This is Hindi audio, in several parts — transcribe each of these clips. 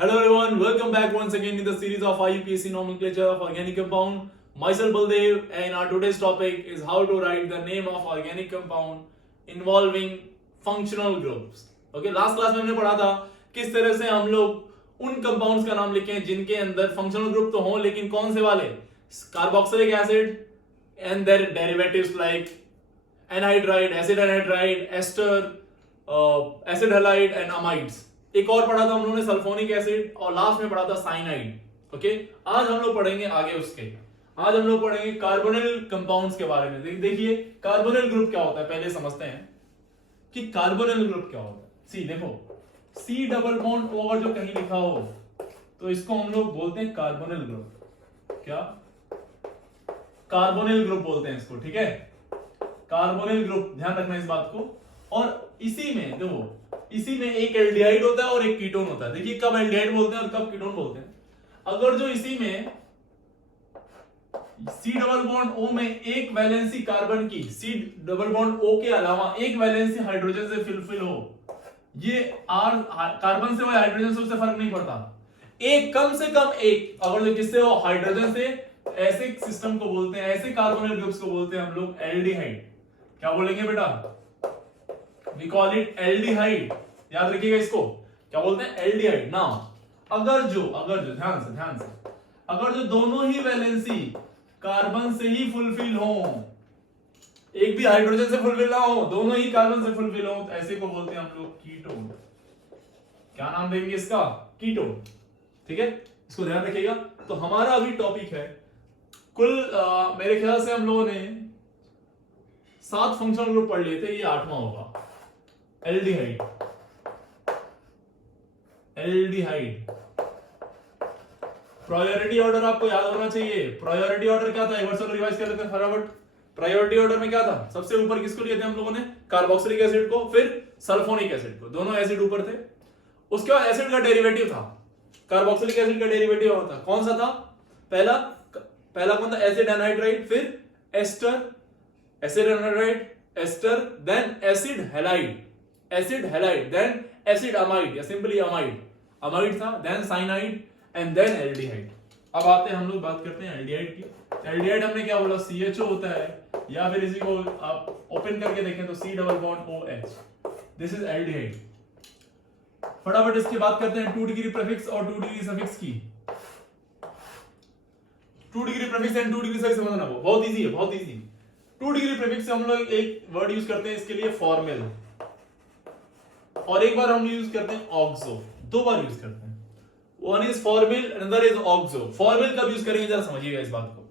Hello everyone, welcome back once again in the series of IUPAC nomenclature of organic compound. Myself Baldev, and our today's topic is how to write the name of organic compound involving functional groups. Okay, last class में हमने पढ़ा था किस तरह से हम लोग उन compounds का नाम लिखें जिनके अंदर functional group तो हों लेकिन कौन से वाले, carboxylic acid and their derivatives like anhydride, acid anhydride, ester, acid halide and amides. एक और पढ़ा था हम लोगों ने सल्फोनिक एसिड और लास्ट में पढ़ा था साइनाइड। ओके, आज हम लोग पढ़ेंगे आगे उसके, आज हम लोग पढ़ेंगे कार्बोनिल कंपाउंड्स के बारे में। देखिए कार्बोनिल ग्रुप क्या होता है, पहले समझते हैं कि कार्बोनिल ग्रुप क्या होता है। सी देखो, सी डबल बॉन्ड ओ अगर जो कहीं लिखा हो तो इसको हम लोग बोलते हैं कार्बोनिल ग्रुप। क्या कार्बोनिल ग्रुप बोलते हैं इसको, ठीक है, कार्बोनिल ग्रुप, ध्यान रखना इस बात को। और इसी में देखो, इसी में एक एल्डिहाइड होता है और एक कीटोन होता है। देखिए कब एल्डिहाइड बोलते हैं और कब कीटोन बोलते हैं। अगर जो इसी में सी डबल बॉन्ड ओ में एक वैलेंसी कार्बन की, सी डबल बॉन्ड ओ के अलावा एक वैलेंसी हाइड्रोजन से फिल हो, ये आर कार्बन से हो हाइड्रोजन से उससे फर्क नहीं पड़ता, एक कम से कम एक अगर जो किससे हो हाइड्रोजन से, ऐसे सिस्टम को बोलते हैं, ऐसे कार्बोनिल ग्रुप्स को बोलते हैं हम लोग एल्डिहाइड। क्या बोलेंगे बेटा, वी कॉल इट एल्डिहाइड। याद रखिएगा इसको, क्या बोलते हैं, एल्डिहाइड। नाउ अगर जो ध्यान से अगर जो दोनों ही वैलेंसी कार्बन से ही फुलफिल हो, एक भी हाइड्रोजन से फुलफिल ना हो, दोनों ही कार्बन से फुलफिल हो, तो ऐसे को बोलते हैं हम लोग कीटोन। क्या नाम देंगे इसका, कीटोन। ठीक है, इसको ध्यान रखिएगा। तो हमारा अभी टॉपिक है कुल मेरे ख्याल से हम लोगों ने 7 फंक्शनल ग्रुप पढ़ लिए थे, ये 8वां होगा। Aldehyde, aldehyde. प्रायोरिटी ऑर्डर आपको याद होना चाहिए। प्रायोरिटी ऑर्डर क्या था, एक बार चलो रिवाइज कर लेते हैं फटाफट। प्रायोरिटी ऑर्डर में क्या था, सबसे ऊपर किसको लिए थे हम लोगों ने, कार्बोक्सिलिक एसिड को, फिर सल्फोनिक एसिड को, दोनों एसिड ऊपर थे। उसके बाद एसिड का डेरिवेटिव था, कार्बोक्सिलिक एसिड का डेरिवेटिव होता कौन सा था, पहला कौन था, एसिड एनहाइड्राइड, फिर ester, acid anhydride, ester, then acid halide, acid halide, then acid amide या सिंपली अमाइड, अमाइड था, then cyanide and then aldehyde. अब आते हैं हम लोग बात करते हैं एल्डिहाइड की। एल्डिहाइड हमने क्या बोला, CHO होता है, या फिर इसी को आप ओपन करके देखें तो C double bond OH, this is aldehyde. फटाफट इसकी बात करते हैं 2 डिग्री प्रीफिक्स और 2 डिग्री सफिक्स की। 2 degree prefix and 2 degree suffix समझना, वो बहुत इजी है, बहुत इजी। 2 डिग्री प्रीफिक्स से हम लोग एक वर्ड यूज करते हैं इसके लिए, फॉर्मल, और एक बार हम यूज करते हैं ऑक्सो, 2 बार यूज करते हैं। One is formal, another is oxo. Formal कब यूज करेंगे जरा समझिएगा इस बात को।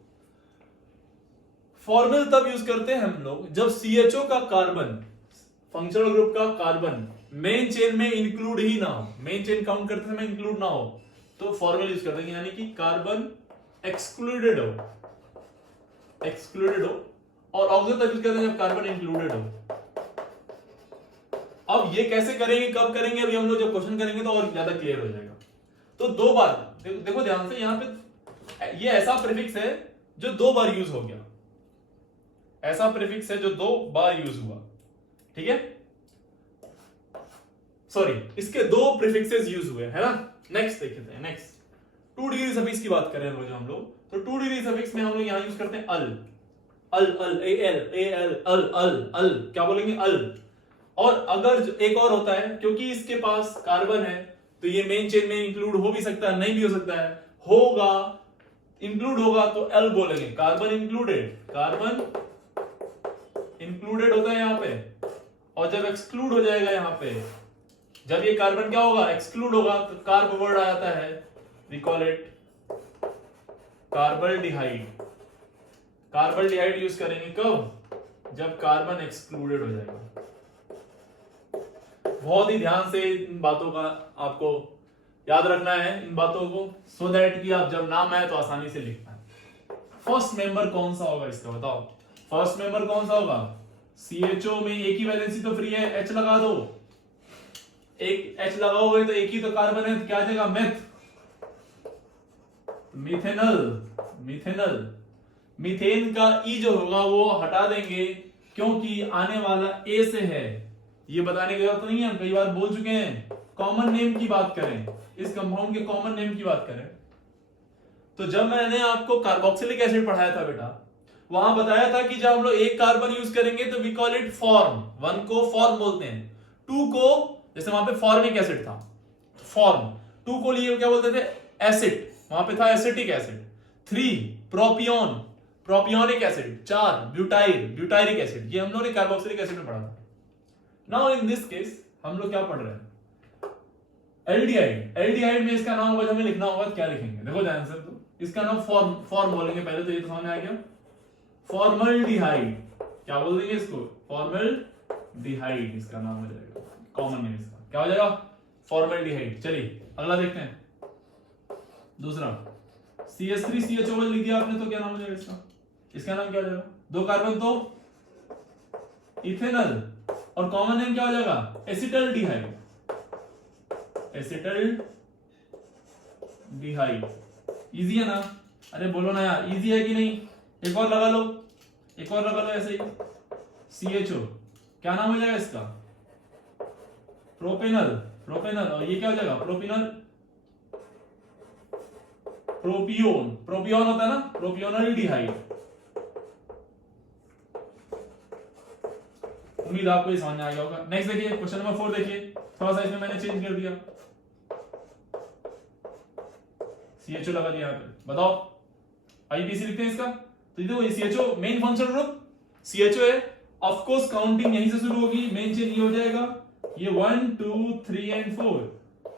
फॉर्मल तब यूज करते हैं हम लोग जब CHO का कार्बन, फंक्शनल ग्रुप का कार्बन मेन चेन में इंक्लूड ही ना हो, मेन चेन काउंट करते समय इंक्लूड ना हो, तो फॉर्मल यूज करते हैं, यानी कि कार्बन एक्सक्लूडेड हो, एक्सक्लूडेड हो। और ऑक्सो तब यूज करते हैं जब कार्बन इंक्लूडेड हो। अब ये कैसे करेंगे, कब करेंगे, अभी हम लोग जब क्वेश्चन करेंगे तो और ज्यादा क्लियर हो जाएगा। तो 2 बार देखो ध्यान से, यहां पे ये ऐसा प्रीफिक्स है जो 2 बार यूज हो गया, ऐसा प्रीफिक्स है जो 2 बार यूज हुआ, ठीक है, सॉरी इसके 2 प्रीफिक्सेस यूज हुए है ना। नेक्स्ट देखते हैं, नेक्स्ट 2 डिग्री सफिक्स की बात करें रोज हम लोग, तो 2 डिग्री सफिक्स में हम लोग यहां यूज करते हैं अल, अल अल ए एल ए एल अल अल अल, क्या बोलेंगे, अल। और अगर एक और होता है, क्योंकि इसके पास कार्बन है तो ये मेन चेन में इंक्लूड हो भी सकता है, नहीं भी हो सकता है, होगा, इंक्लूड होगा तो एल बोलेंगे, कार्बन इंक्लूडेड, कार्बन इंक्लूडेड होता है यहां पे। और जब एक्सक्लूड हो जाएगा यहां पे, जब ये कार्बन क्या होगा, एक्सक्लूड होगा, तो कार्ब वर्ड आ जाता है, वी कॉल इट कार्बल्डिहाइड। कार्बल्डिहाइड यूज करेंगे कब, जब कार्बन एक्सक्लूडेड हो जाएगा। बहुत ही ध्यान से इन बातों का आपको याद रखना है, इन बातों को, सो दैट कि आप जब नाम आए तो आसानी से लिख पाए। फर्स्ट मेंबर कौन सा होगा इसका बताओ, फर्स्ट मेंबर कौन सा होगा, CHO में एक ही वैलेंसी तो फ्री है, H लगा दो, एक H लगाओगे तो एक ही तो कार्बन है, तो क्या आ जाएगा, मेथ, मिथेनल, मिथेनल। मीथेन का E जो होगा वो हटा देंगे, क्योंकि आने वाला A से है, ये बताने की जरूरत नहीं है, हम कई बार बोल चुके हैं। कॉमन नेम की बात करें, इस कंपाउंड के कॉमन नेम की बात करें, तो जब मैंने आपको कार्बोक्सिलिक एसिड पढ़ाया था बेटा, वहां बताया था कि जब हम लोग एक कार्बन यूज करेंगे तो we call it form, one को फॉर्म बोलते हैं, टू को, जैसे वहां पे फॉर्मिक एसिड था फॉर्म, टू को लिए क्या बोलते थे एसिड, वहां पे था acetic acid, three propion, propionic acid, चार ब्यूटाइल, ब्यूटाइरिक एसिड, ये हम लोग ने कार्बोक्सिलिक एसिड में पढ़ा था। नाउ इन दिस केस हम लोग क्या पढ़ रहे हैं, एल्डिहाइड, एल्डिहाइड में इसका नाम होगा, हमें लिखना होगा, क्या लिखेंगे देखो ध्यान से, तो इसका नाम फॉर्म, फॉर्म बोलेंगे पहले, तो ये तो समझ में आ गया, फॉर्मल्डिहाइड, क्या बोल देंगे इसको, फॉर्मल्डिहाइड इसका नाम हो जाएगा, कॉमन नेम इसका क्या हो जाएगा, फॉर्मल्डिहाइड। चलिए अगला देखते हैं, दूसरा CH3CHO लिख दिया आपने, तो क्या नाम हो जाएगा इसका, इसका नाम क्या हो जाएगा, दो कार्बन तो इथेनॉल, और कॉमन नेम क्या हो जाएगा, एसिटल्डिहाइड, एसिटल्डिहाइड। इजी है ना, अरे बोलो ना यार, इजी है कि नहीं, एक और लगा लो, एक और लगा लो ऐसे ही, CHO क्या नाम हो जाएगा इसका, प्रोपेनल, प्रोपेनल, और ये क्या हो जाएगा, प्रोपिनल, प्रोपियोन, प्रोपियोन होता है ना, प्रोपियोनल्डिहाइड। उम्मीद आपको ये समझ में आ गया होगा। नेक्स्ट देखिए क्वेश्चन नंबर 4 देखिए, थोड़ा सा इसमें मैंने चेंज कर दिया, CHO लगा दिया यहाँ पे, बताओ IUPAC लिखते हैं इसका, तो देखो ये CHO main functional group CHO है, ऑफ कोर्स काउंटिंग यहीं से शुरू होगी, मेन चेन ये हो जाएगा, ये 1 2 3 एंड 4,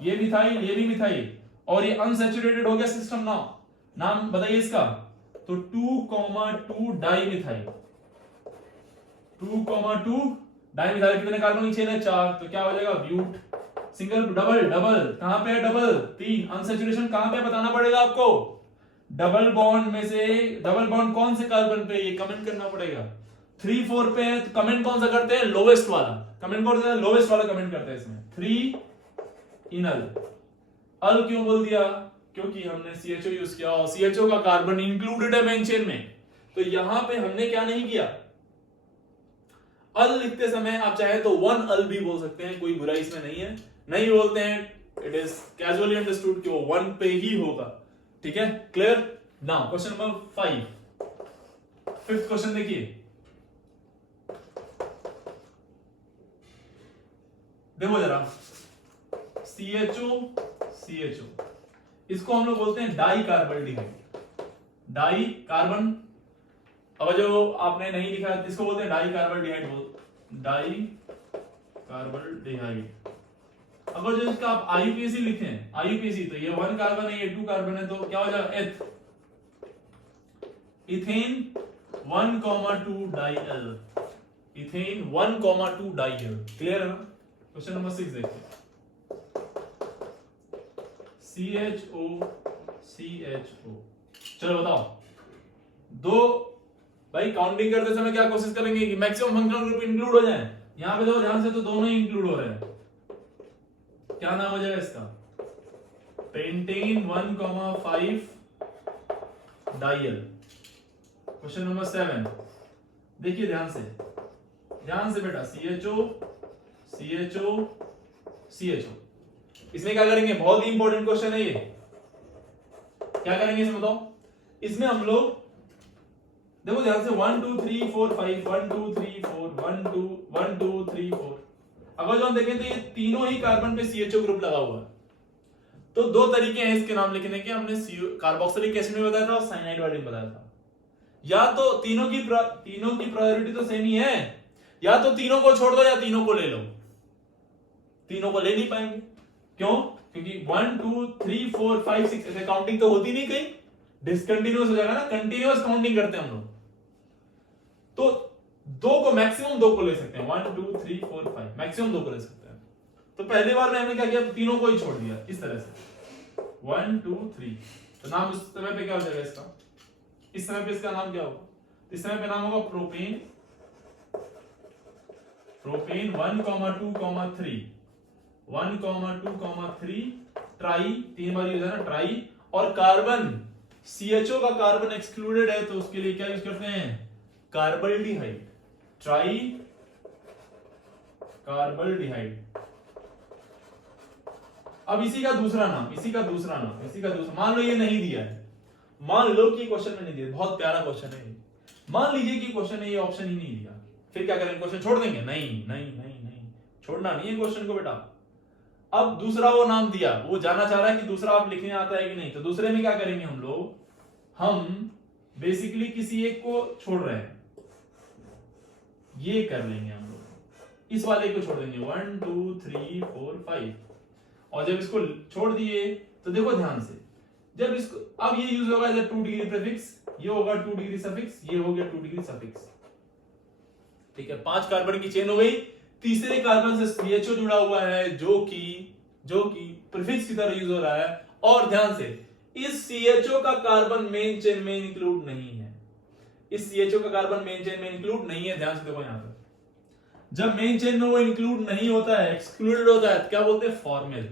ये मिथाइल, ये भी मिथाइल, और ये अनसैचुरेटेड हो गया सिस्टम। नाम बताइए इसका, तो 2,2 डाइमिथाइल, 2,2 डाइमिथाइल, कितने कार्बन की चेन है, 4, तो क्या हो जाएगा, ब्यूट, सिंगल, डबल, डबल कहां पे है, डबल 3, अनसैचुरेशन कहां पे बताना पड़ेगा आपको, डबल बॉन्ड में से, डबल बॉन्ड कौन से कार्बन पे, ये कमेंट करना पड़ेगा, 3 4 पे है, तो कमेंट कौन सा करते हैं, लोवेस्ट वाला, कमेंट कौन सा, लोवेस्ट वाला कमेंट करते हैं इसमें, 3 इनल, अल क्यों बोल दिया, क्योंकि हमने CHO यूज किया और CHO का कार्बन इंक्लूडेड है मेन चेन में, तो यहां पे हमने क्या नहीं किया, अल लिखते समय आप चाहे तो 1 अल भी बोल सकते हैं, कोई बुराई इसमें नहीं है, नहीं बोलते हैं इट इज कैजुअली अंडरस्टूड कि वो 1 पे ही होगा, ठीक है, clear. Now question number 5, fifth question देखिए, देखो जरा, CHO इसको हम लोग बोलते हैं डाई कार्बल्डिहाइड, डाई कार्बन, अब जो आपने नहीं लिखा इसको बोलते हैं डाई कार्बल्डिहाइड, डाई कार्बल्डिहाइड। अगर जो इसका आप IUPAC लिखे हैं, IUPAC, तो ये 1 कार्बन है, ये 2 कार्बन है, तो क्या हो जाएगा, एथ, ethane 1,2 dial, ethane 1,2 dial, clear है ना। क्वेश्चन नंबर 6 देखिए, CHO, चलो बताओ, दो भाई काउंटिंग करते समय क्या कोशिश करेंगे कि मैक्सिमम फंक्शनल ग्रुप इंक्लूड हो जाए, यहां पे देखो ध्यान से, तो दोनों ही इंक्लूड हो रहे हैं, क्या नाम हो जाएगा इसका, पेंटेन 1,5 डाइल। क्वेश्चन नंबर 7 देखिए ध्यान से, ध्यान से बेटा, CHO, इसमें क्या करेंगे, बहुत ही इंपॉर्टेंट क्वेश्चन है ये, क्या करेंगे इसमें बताओ, इसमें हम लोग देखो ध्यान से, 1 2 3 4 5, 1 2 3 4, 1 2 3 4, अगर जो हम देखें तो ये तीनों ही कार्बन पे CHO ग्रुप लगा हुआ है, तो दो तरीके हैं इसके नाम लिखने के, हमने कार्बोक्सिलिक एसिड में बताया था और साइनाइड वाले में बताया था, या तो तीनों की प्रायोरिटी तो सेम ही है, या तो तीनों को छोड़ दो या तीनों को ले लो, तीनों को ले नहीं पाएंगे, क्यों, क्योंकि 1 2 3 4 5 6 ऐसे काउंटिंग तो होती नहीं, कहीं डिसकंटिन्यूअस हो जाएगा ना, कंटिन्यूअस काउंटिंग करते हैं हम लोग, तो दो को, मैक्सिमम दो को ले सकते हैं, 1 2 3 4 5, मैक्सिमम दो को ले सकते हैं, तो पहली बार में हमने क्या किया, तीनों को ही छोड़ दिया इस तरह से, 1 2 3, तो नाम इस समय पे क्या हो जाएगा इसका, इस समय पे इसका नाम क्या होगा, इस समय पे नाम होगा प्रोपेन, 1,2,3 ट्राई, 3 बार यूज है ना ट्राई, और कार्बन CHO का कार्बन एक्सक्लूडेड है, तो उसके लिए क्या यूज करते हैं, कार्बल्डिहाइड, ट्राई कार्बल्डिहाइड, अब इसी का दूसरा नाम, मान लो ये नहीं दिया है, मान लो कि क्वेश्चन में नहीं दिया, बहुत प्यारा क्वेश्चन है, मान लीजिए कि क्वेश्चन में ये ऑप्शन ही नहीं दिया, फिर क्या करेंगे, क्वेश्चन छोड़ देंगे? नहीं, छोड़ना नहीं है क्वेश्चन को बेटा। अब दूसरा वो नाम दिया, वो जानना चाह रहा है कि दूसरा आप लिखने आता है कि नहीं, तो दूसरे में क्या करेंगे हम लोग, हम बेसिकली किसी एक को छोड़ रहे हैं, ये कर लेंगे हम लोग, इस वाले को छोड़ देंगे 1 2 3 4 5, और जब इसको छोड़ दिए तो देखो ध्यान से, जब इसको अब ये यूज होगा एज 2 डिग्री प्रीफिक्स, ये होगा 2 डिग्री सफिक्स, ये हो गया 2 डिग्री सफिक्स, ठीक है। 5 कार्बन की चेन हो गई, तीसरे कार्बन से CHO जुड़ा हुआ है जो कि प्रीफिक्स की तरह यूज हो रहा है, और ध्यान से इस CHO का कार्बन मेन चेन में इंक्लूड नहीं है, इस CHO का कार्बन मेन चेन में इंक्लूड नहीं है, ध्यान से देखो यहां पर, जब मेन चेन में वो इंक्लूड नहीं होता है, एक्सक्लूडेड होता है, तो क्या बोलते हैं, फॉर्मिल।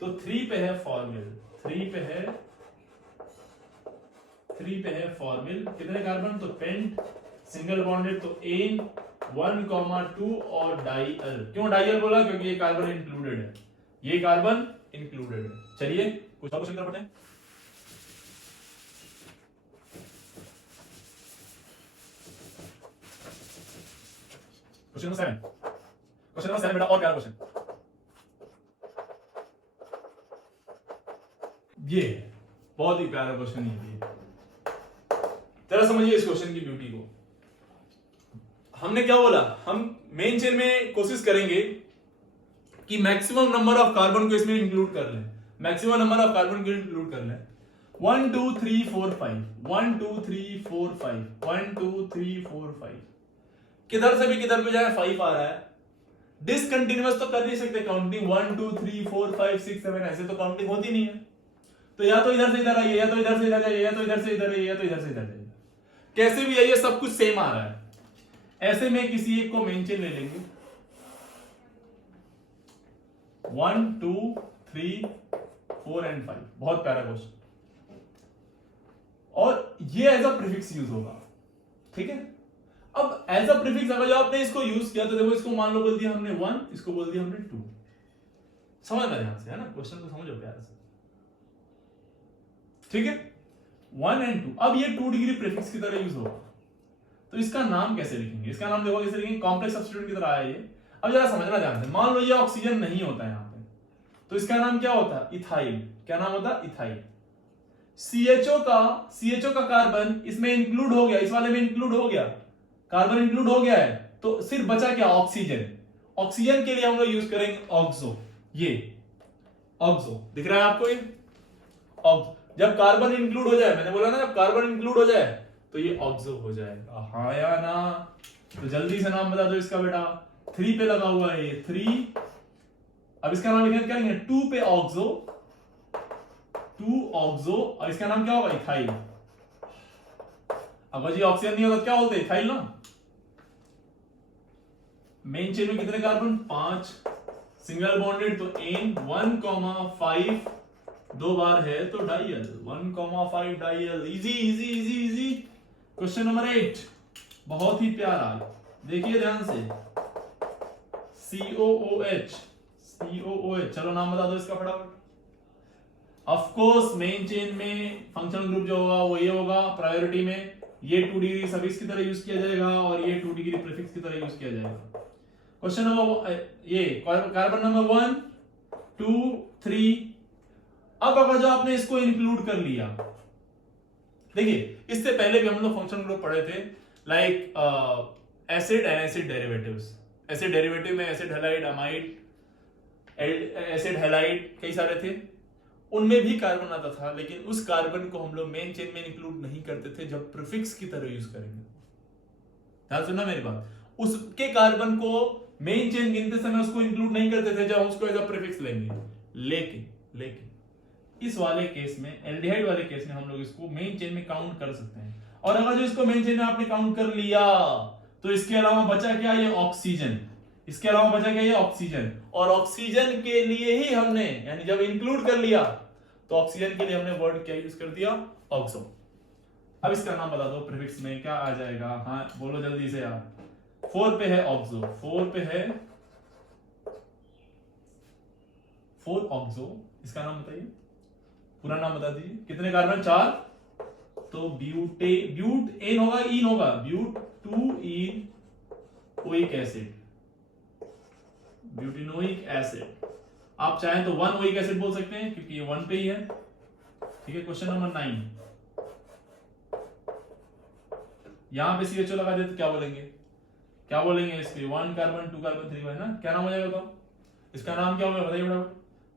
तो 3 पे है फॉर्मिल, 3 पे है फॉर्मिल, कितने कार्बन, तो पेंट, सिंगल बॉन्डेड तो एन 1,2 और डाइअल। क्यों डाइअल बोला, क्योंकि ये कार्बन इंक्लूडेड है, ये कार्बन इंक्लूडेड है। चलिए कुछ और क्वेश्चन करते हैं। क्वेश्चन नंबर 7 बेटा, और क्या क्वेश्चन, ये बहुत ही प्यारा क्वेश्चन है, जरा समझिए इस क्वेश्चन की ब्यूटी को। हमने क्या बोला, हम मेन चेन में कोशिश करेंगे कि मैक्सिमम नंबर ऑफ कार्बन को इसमें इंक्लूड कर लें, 1 2 3 4 5, 1 2 3 4 5, 1 2 3 4 5, किधर से भी किधर पे जाए 5 आ रहा है, डिसकंटिन्यूअस तो कर नहीं सकते काउंटिंग, 1 2 3 4 5 6 7 ऐसे तो काउंटिंग होती नहीं है, तो या तो इधर से इधर आइए, या तो इधर से इधर जाइए, या तो इधर से इधर आइए, या तो इधर से इधर जाइए, कैसे भी आइए सब कुछ सेम आ रहा है। ऐसे में किसी एक को मेन चेन ले लेंगे, 1 2 3 4 एंड 5, बहुत प्यारा क्वेश्चन, और ये एज अ प्रीफिक्स यूज होगा, ठीक है। अब एज अ प्रीफिक्स अगर जो आपने इसको यूज किया, तो देखो इसको मान लो बोल दिया हमने 1, इसको बोल दिया हमने 2, समझना ध्यान से, है ना, क्वेश्चन को समझो प्यार से, ठीक है। 1 एंड 2, अब ये 2 डिग्री प्रीफिक्स की तरह यूज होगा, तो इसका नाम कैसे लिखेंगे, इसका नाम देखो कैसे लिखेंगे, कॉम्प्लेक्स सब्स्टिट्यूट की तरह आया ये। अब जरा समझना ध्यान से, मान लो ये ऑक्सीजन नहीं होता है यहां पे, तो इसका नाम क्या होता, इथाइल, क्या नाम होता, इथाइल। CHO का कार्बन इसमें इंक्लूड हो गया, इस वाले में इंक्लूड हो गया, कार्बन इंक्लूड हो गया है, तो सिर्फ बचा क्या, ऑक्सीजन। ऑक्सीजन के लिए हम लोग यूज करेंगे ऑक्सो, ये ऑक्सो दिख रहा है आपको, ये ऑक्सो। जब कार्बन इंक्लूड हो जाए, मैंने बोला ना जब कार्बन इंक्लूड हो जाए तो ये ऑक्सो हो जाएगा, हाँ या ना, तो जल्दी से नाम बता दो इसका बेटा, 3 पे लगा हुआ है ये 3, अब इसका नाम लिखेंगे, क्या लिखेंगे, 2 पे ऑक्सो, 2 ऑक्सो, और इसका नाम क्या होगा, इथाइल। अगर जी ऑक्सीजन नहीं होता क्या बोलते, इथाइल ना। मेन चेन में कितने कार्बन, 5, सिंगल बॉन्डेड तो एन 1,5, 2 बार है तो dial, 1,5 dial, easy easy easy easy. Question number 8 बहुत ही प्यारा, देखिए ध्यान से, COOH, चलो नाम बता दो इसका फटाफट। ऑफ कोर्स मेन चेन में फंक्शनल ग्रुप जो होगा वो ये होगा, प्रायोरिटी में ये 2 डिग्री सफिक्स की तरह यूज किया जाएगा, और ये 2 डिग्री प्रीफिक्स की तरह यूज किया जाएगा। क्वेश्चन नंबर ये कार्बन नंबर 1 2 3, अब अगर जो आपने इसको इंक्लूड कर लिया, देखिए इससे पहले भी हम लोग फंक्शनल ग्रुप पढ़े थे, like acid and acid derivatives, acid derivative में acid halide, amide, acid halide कई सारे थे, उनमें भी कार्बन आता था, लेकिन उस कार्बन को हम लोग मेन चेन में इंक्लूड नहीं करते थे, जब प्रीफिक्स की तरह यूज करेंगे। ध्यान सुनना मेरी बात, उसके कार्बन को मेन चेन गिनते समय उसको इंक्लूड नहीं करते थे, जब उसको एज अ प्रीफिक्स लेंगे। लेकिन इस वाले केस में, एल्डिहाइड वाले केस में, हम लोग इसको मेन चेन में काउंट कर सकते हैं, और अगर जो इसको मेन चेन में आपने काउंट कर लिया, तो इसके अलावा बचा क्या, ये ऑक्सीजन, इसके अलावा बचा क्या, ये ऑक्सीजन, और ऑक्सीजन के लिए ही हमने, यानी जब इंक्लूड कर लिया तो ऑक्सीजन के लिए हमने वर्ड क्या यूज कर दिया, ऑक्सो। अब इसका नाम बता दो, प्रीफिक्स में क्या आ जाएगा, हाँ बोलो जल्दी से यार। 4 पे है ऑक्सो, 4 पे है 4 ऑक्सो, इसका नाम बताइए, पूरा नाम बता दीजिए। कितने कार्बन? 4, तो ब्यूट एन होगा, इन होगा, but 2 yne oic acid, butynoic acid. आप चाहें तो 1 ओइक एसिड बोल सकते हैं क्योंकि ये 1 पे ही है। ठीक है, क्वेश्चन नंबर 9, यहां पे CHO लगा दे तो क्या बोलेंगे? क्या बोलेंगे इस पे? 1 कार्बन 2 कार्बन 3 है ना, क्या नाम हो जाएगा बताओ? इसका नाम क्या होगा बताइए बेटा?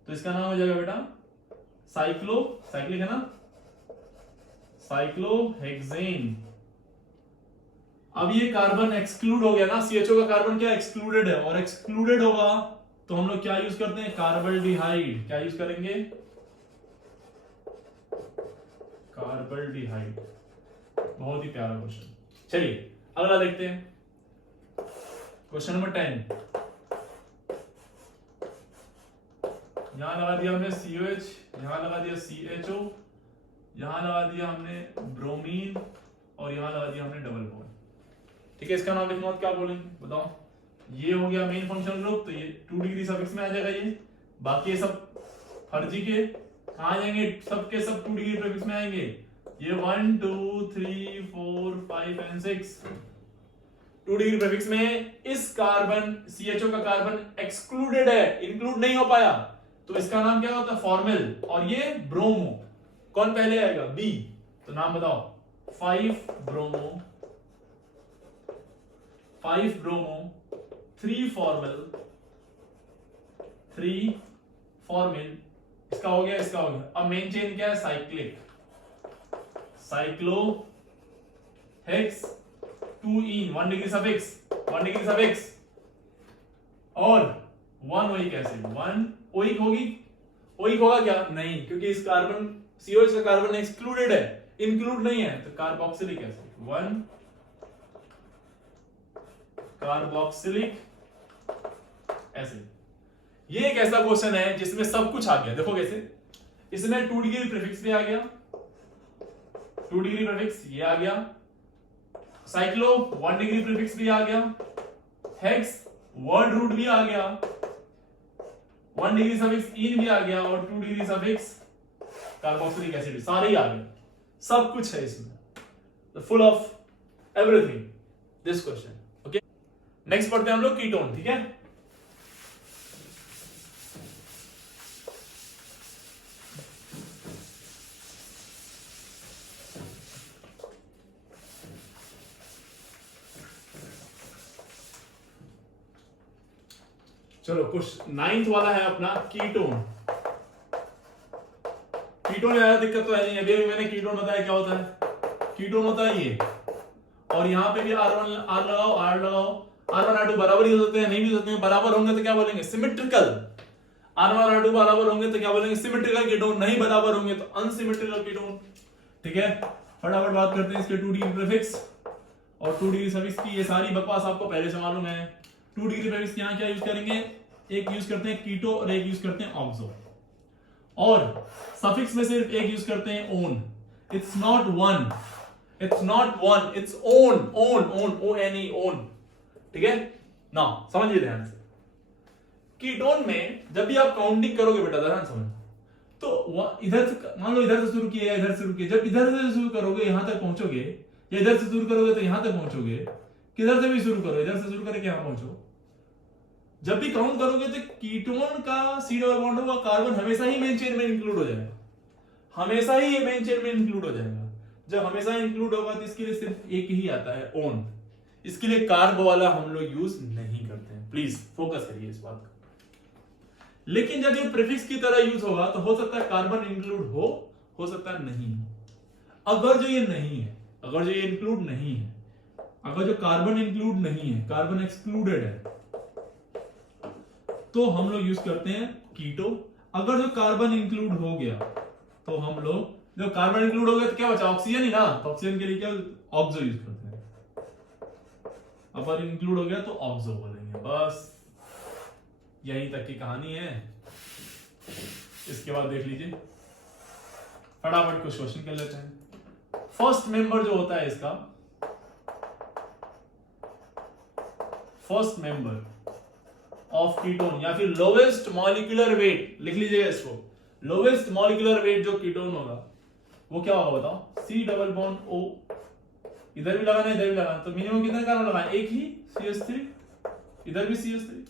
तो इसका नाम हो जाएगा बेटा साइक्लिक है ना, साइक्लोहेक्सेन। अब ये कार्बन एक्सक्लूड हो गया ना, CHO का कार्बन क्या एक्सक्लूडेड है, और एक्सक्लूडेड होगा तो हम लोग क्या यूज करते हैं? कार्बल्डिहाइड। क्या यूज करेंगे? कार्बल्डिहाइड। बहुत ही प्यारा क्वेश्चन। चलिए अगला देखते हैं, क्वेश्चन नंबर 10। यहां लगा दिया हमने COH, यहां लगा दिया CHO, यहां लगा दिया हमने ब्रोमीन, और यहां लगा दिया हमने डबल बॉन्ड। ठीक है, इसका नाम लिखना क्या बोलेंगे बताओ? ये हो गया मेन फंक्शनल ग्रुप, तो ये 2 डिग्री सफिक्स में आ जाएगा ये। बाकी ये सब फर्जी के कहां आ जाएंगे? सबके सब 2 डिग्री प्रीफिक्स में आएंगे। ये 1 2 3 4 5 एंड 6 2 डिग्री प्रीफिक्स में। इस कार्बन CHO का कार्बन एक्सक्लूडेड है, इंक्लूड नहीं हो पाया, तो इसका नाम क्या होता है? फॉर्मल। और ये ब्रोमो, कौन पहले आएगा? B। तो नाम बताओ? 5 ब्रोमो, 5 ब्रोमो, 3 फॉर्मल, 3 फॉर्मिल। इसका हो गया, इसका हो गया। अब मेन चेन क्या है? साइक्लिक, साइक्लो हेक्स 2 इन 1 डिग्री सफिक्स, 1 डिग्री सफिक्स, और 1 ओइक एसिड। 1 ओइक होगी, ओइक होगा क्या? नहीं, क्योंकि इस कार्बन COH का कार्बन एक्सक्लूडेड है, इंक्लूड नहीं है, तो कार्बोक्सिलिक एसिड। 1 carboxylic acid. ये एक ऐसा क्वेश्चन है जिसमें सब कुछ आ गया। देखो कैसे, इसमें 2 डिग्री प्रीफिक्स भी आ गया, 2 डिग्री प्रीफिक्स ये आ गया, साइक्लो 1 डिग्री प्रीफिक्स भी आ गया, हेक्स वर्ड रूट भी आ गया, 1 डिग्री सफिक्स इन भी आ गया, और 2 डिग्री सफिक्स कार्बोक्सिलिक एसिड, सारे ही आ गए। सब कुछ है इसमें, full of everything this question. Okay, next पढ़ते हैं हम लोग कीटोन। ठीक है, चलो कुछ 9th वाला है अपना कीटोन। कीटोन ज्यादा दिक्कत तो है नहीं, अभी मैंने कीटोन बताया क्या होता है। कीटोन होता है ये, और यहां पे भी R1 R लगाओ, R लगाओ, R1 R2 बराबर ही हो सकते हैं, नहीं भी हो सकते हैं। बराबर होंगे तो क्या बोलेंगे? सिमेट्रिकल। R1 R2 बराबर होंगे तो क्या बोलेंगे? Symmetrical ketone. नहीं बराबर होंगे तो अनसिमेट्रिकल कीटोन। ठीक है, फटाफट बात करते हैं इसके 2 डिग्री प्रीफिक्स और 2 डिग्री सफिक्स की। ये सारी बकवास आपको पहले से मालूम है। 2 डिग्री प्रीफिक्स यहां क्या यूज करेंगे? एक यूज करते हैं कीटो और एक यूज करते हैं ऑक्सो, और सफिक्स में सिर्फ एक यूज करते हैं own. It's not one, it's not one, its own, own, own, ONE, own. ठीक है ना, समझिए ध्यान से। कीटोन में जब भी आप काउंटिंग करोगे बेटा, ध्यान समझ, तो इधर से मान लो, इधर से शुरू किया, इधर से शुरू किया, जब इधर से शुरू करोगे यहां तक पहुंचोगे, या इधर से शुरू करोगे तो यहां तक पहुंचोगे, किधर से भी शुरू करो, इधर से शुरू करके यहां पहुंचो, जब भी काउंट करोगे तो कीटोन का C डबल बॉन्ड होगा, कार्बन हमेशा ही मेन चेन में इंक्लूड हो जाएगा, हमेशा ही ये मेन चेन में इंक्लूड हो जाएगा। जब हमेशा इंक्लूड होगा तो इसके लिए सिर्फ एक ही आता है, ओन। इसके लिए कार्ब वाला हम लोग यूज नहीं करते हैं, प्लीज फोकस करिए इस बात को। लेकिन जब ये प्रीफिक्स की तरह यूज होगा तो हो सकता है कार्बन इंक्लूड हो सकता है नहीं हो। अगर जो ये नहीं है, अगर जो ये इंक्लूड नहीं है, अगर जो कार्बन इंक्लूड नहीं है, कार्बन एक्सक्लूडेड है, तो हम लोग यूज करते हैं कीटो। अगर जो कार्बन इंक्लूड हो गया तो हम लोग, जो कार्बन इंक्लूड हो गया तो क्या बचा? ऑक्सीजन ही ना, तो ऑक्सीजन के लिए क्या ऑक्सो यूज करते हैं। अगर इंक्लूड हो गया तो ऑक्सो बोलेंगे, बस यही तक की कहानी है। इसके बाद देख लीजिए, फटाफट कुछ क्वेश्चन कर लेते हैं। फर्स्ट मेंबर जो होता है इसका, फर्स्ट मेंबर ऑफ कीटोन या फिर लोवेस्ट मॉलिक्यूलर वेट, लिख लीजिएगा इसको, लोवेस्ट मॉलिक्यूलर वेट जो कीटोन होगा वो क्या होगा बताओ, C डबल बॉन्ड O, इधर भी लगाना इधर भी लगाना, तो मिनिमम कितने कार्बन लगाना, एक ही CH3, इधर भी CH3।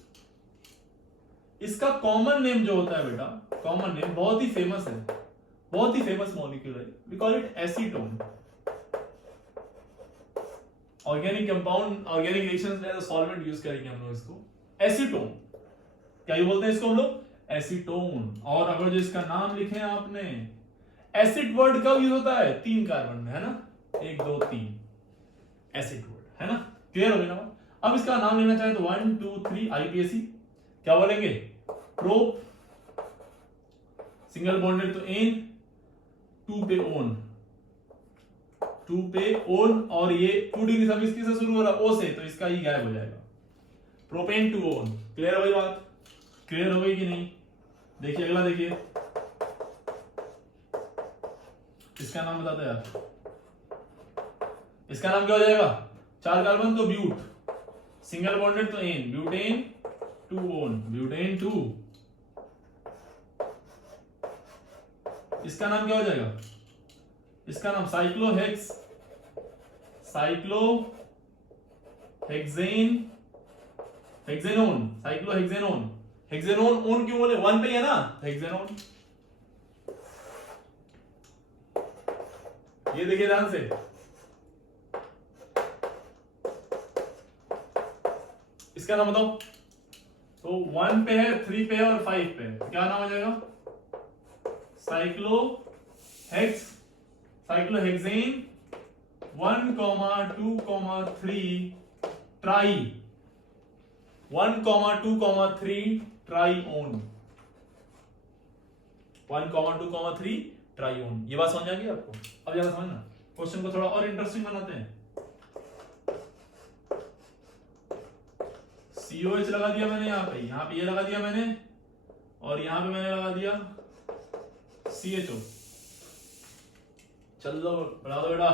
इसका कॉमन नेम जो होता है बेटा, कॉमन नेम बहुत ही फेमस है, बहुत ही फेमस मॉलिक्यूल है, we call it acetone. Organic compound, organic reactions में एज अ सॉल्वेंट यूज करेंगे हम लोग इसको, एसीटोन। क्या ये बोलते हैं इसको हम लोग, एसीटोन। और अगर जो इसका नाम लिखे आपने, एसिड वर्ड कब यूज होता है, 3 कार्बन में, है ना, 1 2 3 एसिड वर्ड, है ना, क्लियर हो गया ना। अब इसका नाम लेना चाहे तो 1 2 3 IUPAC, क्या बोलेंगे, प्रोप, सिंगल बॉन्डेड तो एन, 2 पे ओन, 2 पे ओन, और ये 2 डिग्री सफिक्स किससे शुरू हो रहा है, O से, तो इसका ही गायब हो जाएगा, प्रोपेन टू ओन। क्लियर हो गई बात, क्लियर हो गई कि नहीं। देखिए अगला, देखिए इसका नाम बताते हैं यार, इसका नाम क्या हो जाएगा, 4 कार्बन तो ब्यूट, सिंगल बॉन्डेड तो एन, ब्यूटेन 2 ओन, ब्यूटेन 2। इसका नाम क्या हो जाएगा, इसका नाम साइक्लोहेक्स, साइक्लोहेक्सेन, हेक्सेनोन, साइक्लोहेक्सेनोन। हेक्सेनोन ओन क्यों बोले, 1 पे है ना, हेक्सेनोन। ये देखिए ध्यान से, इसका नाम बताओ, तो 1 पे है, 3 पे है और 5 पे है, क्या नाम हो जाएगा, साइक्लोहेक्स, साइक्लोहेक्सेन 1, 2, 3 ट्राई, 1, 2, 3 ट्राईओन, 1, 2, 3 ट्राईओन। ये बात समझ आ गई आपको। अब जरा समझना, क्वेश्चन को थोड़ा और इंटरेस्टिंग बनाते हैं। COH लगा दिया मैंने यहाँ पे ये लगा दिया मैंने, और यहाँ पे मैंने लगा दिया CHO। चलो बढ़ा दो बेटा,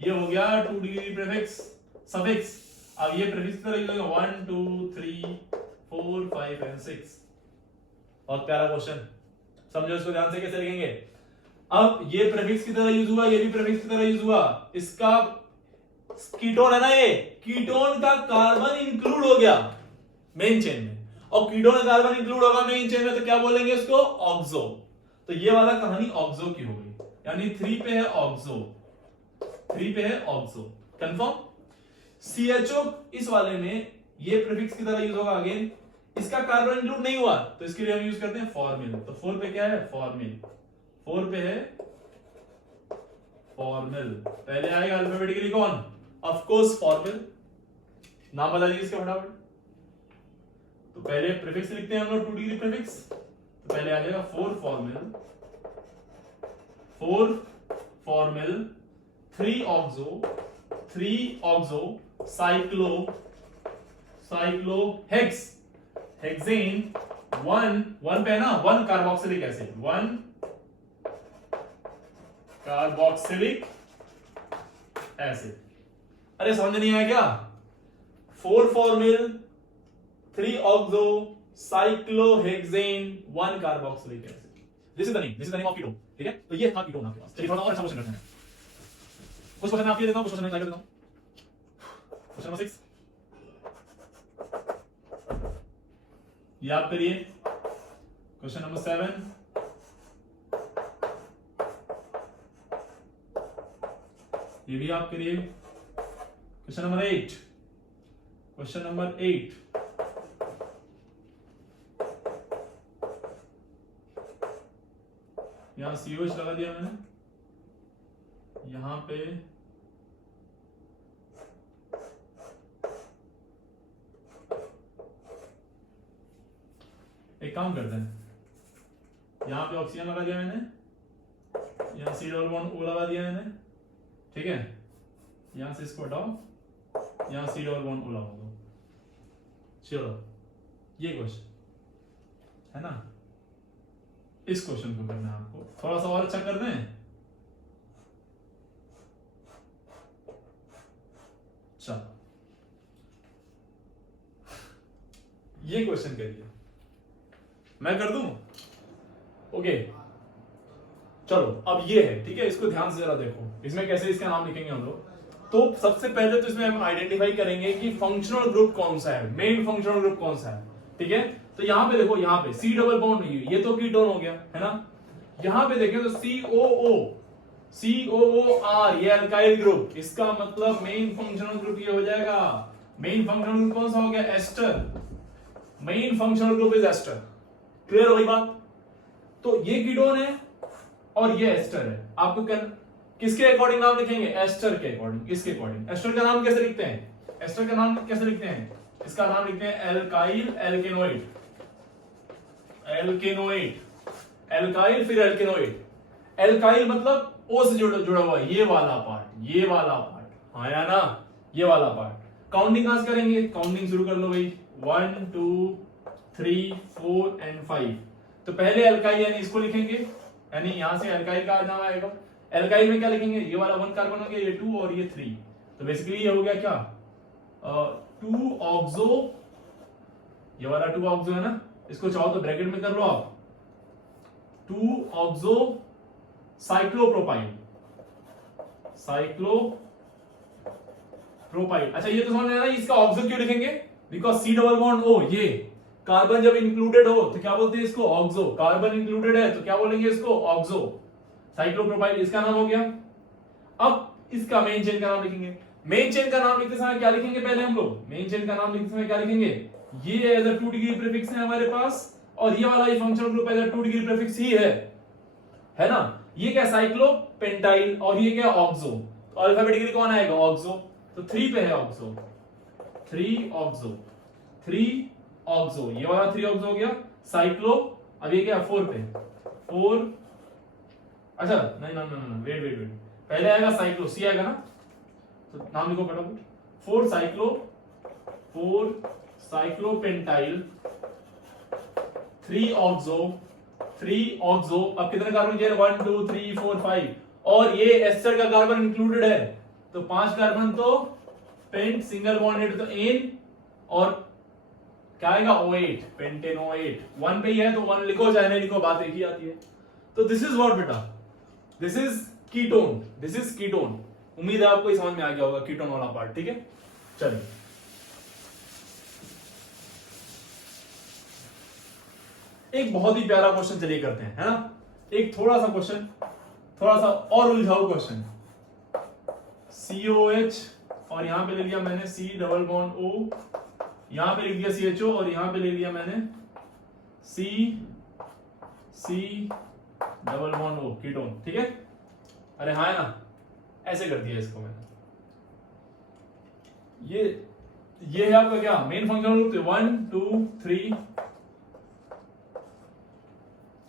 ये हो गया 2 डिग्री प्रीफिक्स सफिक्स। अब ये प्रीफिक्स की तरह यूज होगा 1 2 3 4 5 एंड 6। बहुत प्यारा क्वेश्चन, समझो इसको ध्यान से कैसे लिखेंगे। अब ये प्रीफिक्स की तरह यूज हुआ, ये भी प्रीफिक्स की तरह यूज हुआ, इसका कीटोन है ना, ये कीटोन का कार्बन इंक्लूड हो गया मेन चेन में, और कीटोन का कार्बन इंक्लूड होगा मेन चेन में तो क्या बोलेंगे इसको, ऑक्सो। तो ये वाला कहानी ऑक्सो की हो गई, यानी 3 पे है ऑक्सो, 3 पे है ऑक्सो, कंफर्म। CHO इस वाले में ये प्रीफिक्स की तरह यूज होगा अगेन, इसका कार्बन इंक्लूड नहीं हुआ तो इसके लिए हम यूज करते हैं फॉर्मिल। तो 4 पे क्या है, फॉर्मिल, 4 पे है फॉर्मिल। पहले आएगा अल्फाबेटिकली कौन, ऑफ कोर्स फॉर्मिल। नाम बता दीजिए इसका फटाफट। तो पहले प्रीफिक्स लिखते हैं हम लोग 2 डिग्री प्रीफिक्स, तो पहले आ जाएगा 4 formal, 4 formal, 3 oxo, 3 oxo, साइक्लोहेक्स, hexane 1 पे है ना, 1 कार्बोक्सिलिक एसिड, 1 कार्बोक्सिलिक एसिड। अरे समझ नहीं आया क्या, 4 formal, 3 oxo, cyclohexane, 1 carboxylic acid. This is the name of ketone, ठीक है। तो ये था कीटोन आपके पास। चलिए थोड़ा और अच्छा क्वेश्चन करते हैं। कुछ क्वेश्चन आपके देता हूं, कुछ क्वेश्चन मैं ट्राई कर देता हूं। क्वेश्चन नंबर 6 ये आप करिए। क्वेश्चन नंबर 7 ये भी आप करिए। क्वेश्चन नंबर 8, क्वेश्चन नंबर 8 यहां COH लगा दिया मैंने, यहां पे एक काम करते हैं, यहां पे ऑक्सीजन लगा दिया मैंने, यहां C डबल बॉन्ड O लगा दिया मैंने, ठीक है। यहां से इसको हटाओ, यहां C डबल बॉन्ड O लगा दो। चलो ये क्वेश्चन है ना, इस क्वेश्चन को करना है आपको, थोड़ा सा और अच्छा कर दें। चलो ये क्वेश्चन करिए, मैं कर दूं? ओके चलो अब ये है, ठीक है, इसको ध्यान से जरा देखो, इसमें कैसे इसका नाम लिखेंगे हम लोग। तो सबसे पहले तो इसमें हम आइडेंटिफाई करेंगे कि फंक्शनल ग्रुप कौन सा है, मेन फंक्शनल ग्रुप कौन सा है, ठीक है। तो यहां पे देखो, यहां पे सी डबल बॉन्ड ये तो कीटोन हो गया है ना। यहां पे देखें तो COOR ये अल्काइल ग्रुप, इसका मतलब मेन फंक्शनल ग्रुप ये हो जाएगा। मेन फंक्शनल ग्रुप कौन सा हो गया? Ester. Main functional group is ester. Clear हो गई बात? तो ये कीटोन है और ये एस्टर है। आपको किसके अकॉर्डिंग नाम लिखेंगे? एस्टर के अकॉर्डिंग। इसके अकॉर्डिंग एस्टर का नाम कैसे लिखते हैं? एस्टर का नाम कैसे लिखते हैं? इसका नाम लिखते हैं एल्काइल एल्केनोइड। एल्केनोइड, एल्काइल फिर एल्केनोइड। एल्काइल मतलब ओ से जुड़ा हुआ ये वाला पार्ट, ये वाला पार्ट, हाँ या ना, ये वाला पार्ट। काउंटिंग कहां से करेंगे? काउंटिंग शुरू कर लो भाई, 1 2 3 4 एंड 5। तो पहले एल्काइल यानी इसको लिखेंगे, यानी यहां से एल्काइल का नाम आएगा। एल्काइल में क्या लिखेंगे? ये वाला 1 कार्बन हो गया, ये 2 और ये 3। तो बेसिकली ये हो गया क्या? 2 ऑक्सो, ये वाला 2 ऑक्सो है ना, इसको चाहो तो ब्रैकेट में कर लो आप, 2 ऑक्सो साइक्लोप्रोपाइल। साइक्लोप्रोपाइल, अच्छा ये तो समझ में आया ना, इसका ऑक्सो क्यों लिखेंगे? Because C double bond O, ये कार्बन जब इंक्लूडेड हो तो क्या बोलते हैं इसको? ऑक्सो। कार्बन इंक्लूडेड है तो क्या बोलेंगे इसको? ऑक्सो साइक्लोप्रोपाइल, इसका नाम हो गया। अब इसका मेन चेन का नाम लिखेंगे। मेन चेन का नाम लिखते समय क्या लिखेंगे? पहले हम लोग मेन चेन का नाम लिखते समय क्या लिखेंगे? ये एज अ 2 डिग्री प्रीफिक्स है हमारे पास, और ये वाला ये functional group as a 2 degree prefix ही है ना। ये क्या? साइक्लोपेंटाइल, और ये क्या? ऑक्सो। तो अल्फाबेटिकली कौन आएगा? ऑक्सो। तो 3 पे है ऑक्सो, 3 ऑक्सो, 3 ऑक्सो, ये वाला 3 ऑक्सो हो गया। साइक्लो, अब ये क्या? 4 पे, 4, अच्छा नहीं, वेट, पहले आएगा साइक्लो, सी आएगा ना, तो नाम लिखो फटाफट, 4 साइक्लोपेंटाइल, 3 ऑक्सो, अब कितने कार्बन चाहिए? 1 2 3 4 5, और ये एस्टर का कार्बन इंक्लूडेड है तो 5 कार्बन, तो पेंट सिंगल बॉन्डेड, तो एन, और क्या आएगा? O8, pentane O8। 1 पे ही है तो 1 लिखो, चाहे नहीं लिखो, बात एक ही आती है। तो दिस इज व्हाट बेटा, this is ketone, this is ketone. उम्मीद है आपको समझ में आ गया होगा कीटोन वाला पार्ट, ठीक है। चलिए एक बहुत ही प्यारा क्वेश्चन चलिए करते हैं, है ना। एक थोड़ा सा क्वेश्चन, थोड़ा सा और उलझाऊ क्वेश्चन। COH और यहां पे ले लिया मैंने C डबल बॉन्ड O, यहां पे लिख दिया CHO, और यहां पे ले लिया मैंने C double bond O, ketone, ठीक है। अरे हाँ है ना, ऐसे कर दिया इसको मैंने। ये है आपका क्या? Main functional group. 1 2 3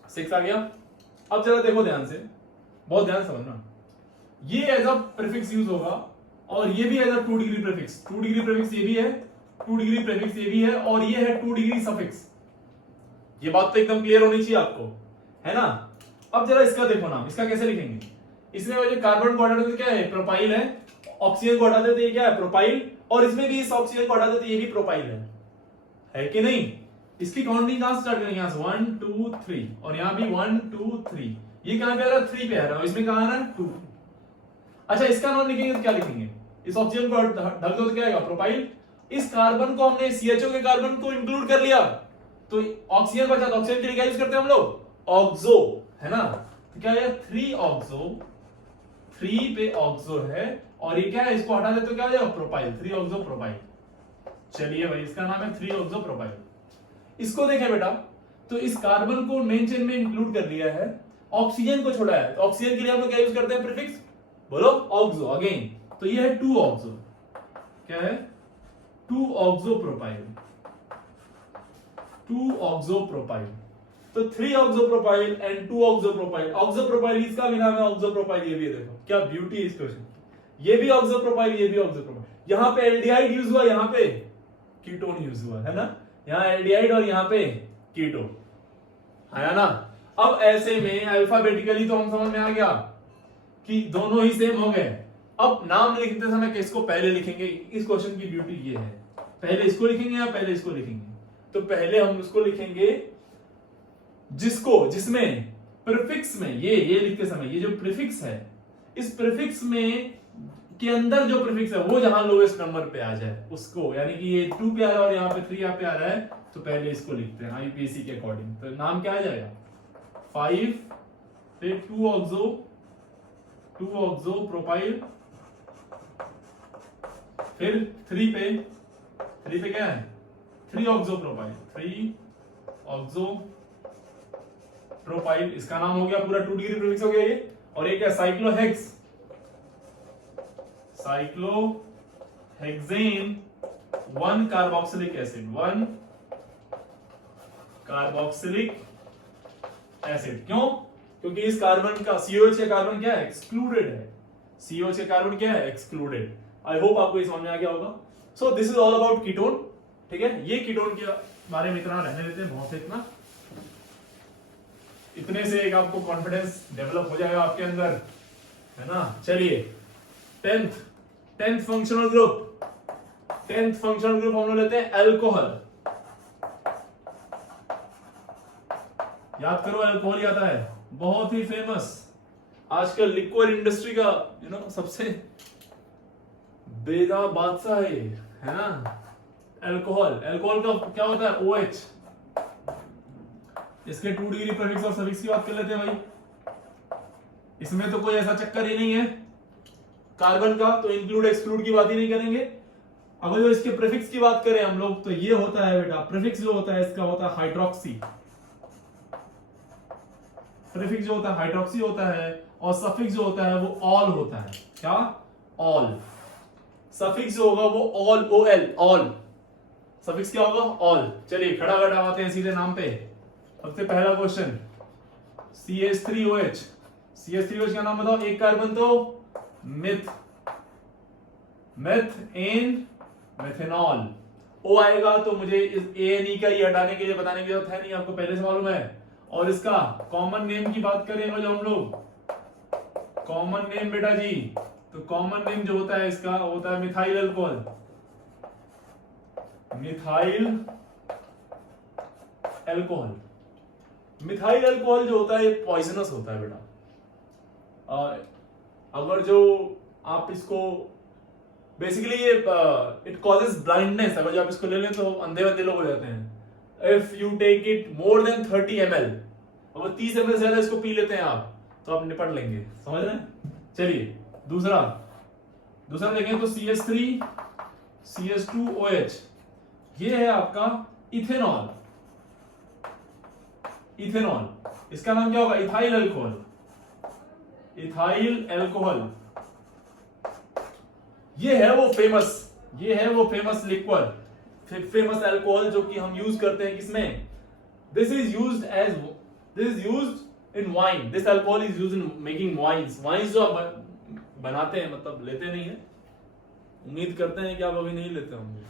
6 आ गया। अब जरा देखो ध्यान से, बहुत ध्यान से समझना, ये एज अ प्रीफिक्स यूज होगा, और ये भी as a 2 degree prefix. 2 degree prefix ये भी है, 2 डिग्री प्रीफिक्स ये भी है, और ये है 2 डिग्री सफिक्स। ये बात तो एकदम क्लियर होनी चाहिए आपको, है ना। अब जरा इसका देखो नाम, इसका कैसे लिखेंगे? इसमें जो कार्बन को हटा देते क्या है? प्रोपाइल है। ऑक्सीजन को हटा देते ये क्या है? प्रोपाइल। और इसमें भी इस ऑक्सीजन को हटा देते ये भी प्रोपाइल है कि नहीं? इसकी काउंटिंग कहां से स्टार्ट करेंगे? यहां से 1 2 3, और यहां भी 1 2 3। ये कहां पे आ रहा है? 3 पे आ रहा है, इसमें कहां आ रहा है? 2। अच्छा इसका नाम लिखेंगे तो क्या लिखेंगे? इस ऑक्सीजन को ढक दो तो क्या आएगा? प्रोपाइल। इस कार्बन को हमने CHO के कार्बन को इंक्लूड कर लिया, तो ऑक्सीजन बचा, तो ऑक्सीजन के लिए क्या यूज करते हैं हम लोग? ऑक्सो, है ना। तो क्या है? 3 ऑक्सो, 3 पे ऑक्सो है, और ये क्या है? इसको हटा दे तो क्या हो जाएगा? Propyl, 3 oxo propyl. चलिए भाई, इसका नाम है 3 ऑक्सो प्रोपाइल। इसको देखें बेटा, तो इस कार्बन को मेन चेन में इंक्लूड कर लिया है, ऑक्सीजन को छोड़ा है, तो ऑक्सीजन के लिए हम लोग क्या यूज करते हैं? प्रीफिक्स, बोलो, ऑक्सो अगेन। तो ये है 2 ऑक्सो, क्या है? 2 ऑक्सो प्रोपाइल, 2 ऑक्सो प्रोपाइल। तो 3 oxo propyl and 2 oxo propyl. Oxo propyl इसका भी नाम है ऑक्सो प्रोपाइल। ये भी देखो क्या ब्यूटी है इस क्वेश्चन, ये भी ऑक्सो प्रोपाइल, ये भी ऑक्सो प्रोपाइल। यहां पे एल्डिहाइड यूज हुआ, यहां पे कीटोन यूज हुआ, है ना। यहां एल्डिहाइड और यहां पे कीटोन, है ना। अब ऐसे में अल्फाबेटिकली तो हम समझ में आ गया कि दोनों ही सेम हो गए। अब नाम लिखते समय किसको पहले लिखेंगे? इस क्वेश्चन की ब्यूटी ये है, पहले इसको लिखेंगे या पहले इसको लिखेंगे? तो पहले हम उसको लिखेंगे जिसमें प्रीफिक्स में ये लिखते समय ये जो प्रीफिक्स है, इस प्रीफिक्स में के अंदर जो प्रीफिक्स है वो जहां लोएस्ट नंबर पे आ जाए उसको, यानी कि ये 2 पे आ रहा है और यहाँ पे 3 यहाँ पे आ रहा है, तो पहले इसको लिखते हैं आईपीसी के अकॉर्डिंग। तो नाम क्या आ जाएगा 5 फिर 2 ऑक्सो प्रोपाइल, फिर 3 पे क्या है 3 ऑक्सो प्रोपाइल, 3 ऑक्सो प्रोपाइल, इसका नाम हो गया पूरा 2 डिग्री प्रीफिक्स हो गया ये। और एक है cyclohexane 1 carboxylic acid, 1 carboxylic acid. क्यों? क्योंकि इस कार्बन का COH का कार्बन क्या है एक्सक्लूडेड है, COH का कार्बन क्या है एक्सक्लूडेड। आई होप आपको ये समझ में आ गया होगा। So this is all about ketone, ठीक है। ये कीटोन के बारे में इतना रहने देते हैं, बहुत है इतने से एक आपको कॉन्फिडेंस डेवलप हो जाएगा आपके अंदर, है ना। चलिए 10th functional group, 10th functional group हम लोग लेते हैं अल्कोहल। याद करो अल्कोहल आता है, बहुत ही फेमस आजकल लिक्विड इंडस्ट्री का सबसे बेदा बादशाह है ना अल्कोहल। अल्कोहल का क्या होता है OH, इसके 2 डिग्री प्रीफिक्स और सफिक्स की बात कर लेते हैं भाई। इसमें तो कोई ऐसा चक्कर ही नहीं है कार्बन का, तो इंक्लूड एक्सक्लूड की बात ही नहीं करेंगे। अगर जो इसके प्रीफिक्स की बात करें हम लोग, तो ये होता है बेटा प्रीफिक्स जो होता है इसका होता है हाइड्रोक्सी, प्रीफिक्स जो होता है हाइड्रोक्सी होता है, और सफिक्स जो होता है वो ऑल होता है। क्या ऑल, सफिक्स जो होगा वो ऑल, OL ऑल, सफिक्स क्या होगा ऑल। चलिए खड़ा आते हैं सीधे नाम पे। सबसे पहला क्वेश्चन CH3OH, CH3OH का नाम बताओ। एक कार्बन तो मेथेनॉल, O आएगा तो मुझे इस ANE का ही हटाने के लिए बताने की जरूरत है नहीं, आपको पहले से मालूम है। और इसका कॉमन नेम की बात करें जो हम लोग, कॉमन नेम बेटा जी, तो कॉमन नेम जो होता है इसका होता है methyl alcohol, methyl alcohol. Methyl alcohol जो होता है ये पॉइजनस होता है बेटा। अगर जो आप इसको बेसिकली ये इट कॉजेस ब्लाइंडनेस, अगर जो आप इसको ले लें तो अंधे लोग हो जाते हैं। If you take it more than 30 ml, अगर 30 ml से ज्यादा इसको पी लेते हैं आप तो आप निपट लेंगे, समझ रहे हैं। चलिए दूसरा देखें तो CH3 CH2OH, ये है आपका इथेनॉल। इसका नाम क्या होगा इथाइल अल्कोहल। ये है वो फेमस लिक्विड, फेमस अल्कोहल जो कि हम यूज करते हैं किसमें, this is used in wine, this alcohol is used in making wines जो आप बनाते हैं, मतलब लेते नहीं है, उम्मीद करते हैं कि आप अभी नहीं लेते होंगे,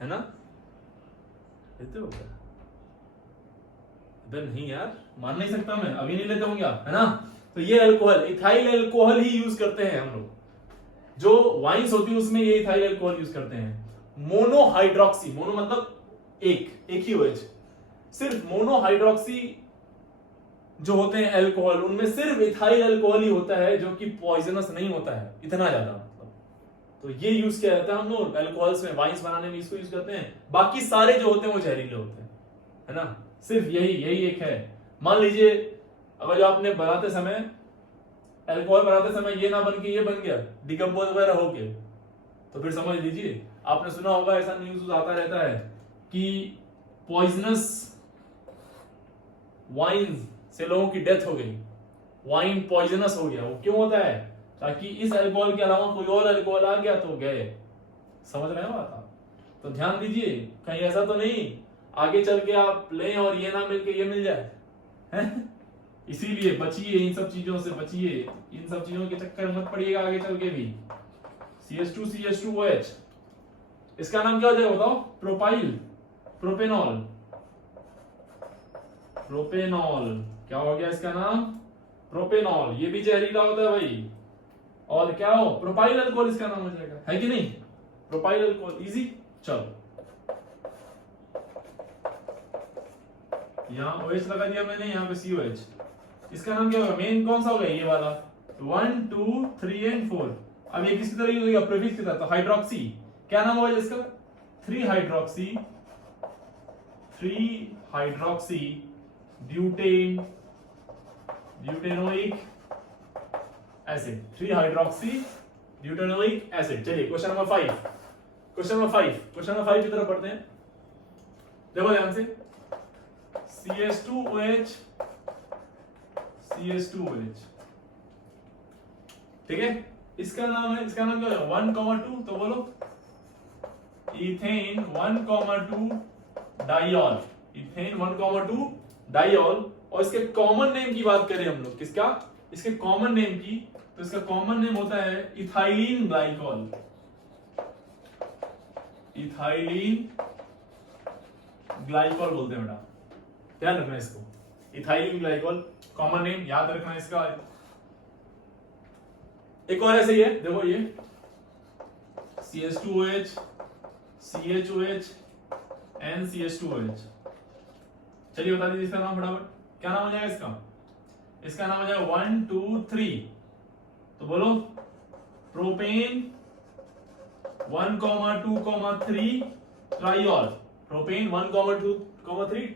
है ना। लेते हो क्या? नहीं यार, मान नहीं सकता मैं, अभी नहीं लेते होंगे आप, है ना। तो ये अल्कोहल इथाइल अल्कोहल ही यूज करते हैं हम लोग, जो वाइन्स होती है उसमें ये इथाइल अल्कोहल यूज करते हैं। मोनोहाइड्रोक्सी, मोनो मतलब एक ही OH, सिर्फ मोनोहाइड्रोक्सी जो होते हैं अल्कोहल, उनमें सिर्फ इथाइल अल्कोहल ही होता है जो कि पॉइजनस नहीं होता है इतना ज्यादा, मतलब। तो ये यूज किया जाता है हम लोग अल्कोहल्स में, वाइन्स बनाने में इसको यूज करते हैं। बाकी सारे जो होते हैं वो जहरीले होते हैं, है ना। सिर्फ यही एक है। मान लीजिए अगर जो आपने बनाते समय अल्कोहल बनाते समय ये ना बन के ये बन गया, डिकम्पोज वगैरह हो गया, तो फिर समझ लीजिए, आपने सुना होगा ऐसा न्यूज आता रहता है कि पॉइजनस वाइन से लोगों की डेथ हो गई, वाइन पॉइजनस हो गया। वो क्यों होता है? ताकि इस अल्कोहल के अलावा कोई और अल्कोहल आ गया तो गए। समझ रहे हो आप? तो ध्यान दीजिए, कहीं ऐसा तो नहीं आगे चल के आप लें और ये ना मिलके ये मिल जाए, है? इसीलिए बचिए, इन सब चीजों से बचिए, इन सब चीजों के चक्कर मत पड़िएगा आगे चल के भी। CH2CH2OH, इसका नाम क्या हो जाएगा बताओ? प्रोपेनॉल। क्या हो गया इसका नाम? प्रोपेनॉल। ये भी जहरीला होता है भाई। और क्या हो? प्रोपाइल अल्कोहल इसका नाम हो जाएगा, है कि नहीं? Propyl alcohol. इजी। चलो यहाँ OH लगा दिया मैंने, यहाँ पे COH। इसका नाम क्या होगा? मेन कौन सा होगा? ये वाला 1 2 3 एंड 4। अब ये किसकी तरह यूज होगा? प्रीफिक्स की तरह। तो हाइड्रोक्सी क्या नाम होगा इसका? 3 hydroxy butanoic acid. 3 hydroxy butanoic acid. चलिए क्वेश्चन नंबर 5 की तरफ पढ़ते हैं। देखो ध्यान से, CH2OH ठीक है। इसका नाम क्या है? 1,2। तो बोलो इथेन 1,2 डाइऑल। Ethane 1,2 diol. और इसके कॉमन नेम की बात करें हम लोग, किसका? इसके कॉमन नेम की, तो इसका कॉमन नेम होता है इथाइलिन ग्लाइकॉल। इथाइलिन ग्लाइकॉल बोलते हैं बेटा, ध्यान रखना इसको। इथाइलिन ग्लाइकॉल कॉमन नेम याद रखना इसका। एक और ऐसे ही है, देखो ये CH2OH CHOH and CH2OH। चलिए बता दीजिए इसका नाम फटाफट, क्या नाम हो जाएगा इसका? इसका नाम हो जाएगा 1 2 3। तो बोलो प्रोपेन 1,2,3 ट्राइऑल। प्रोपेन 1,2,3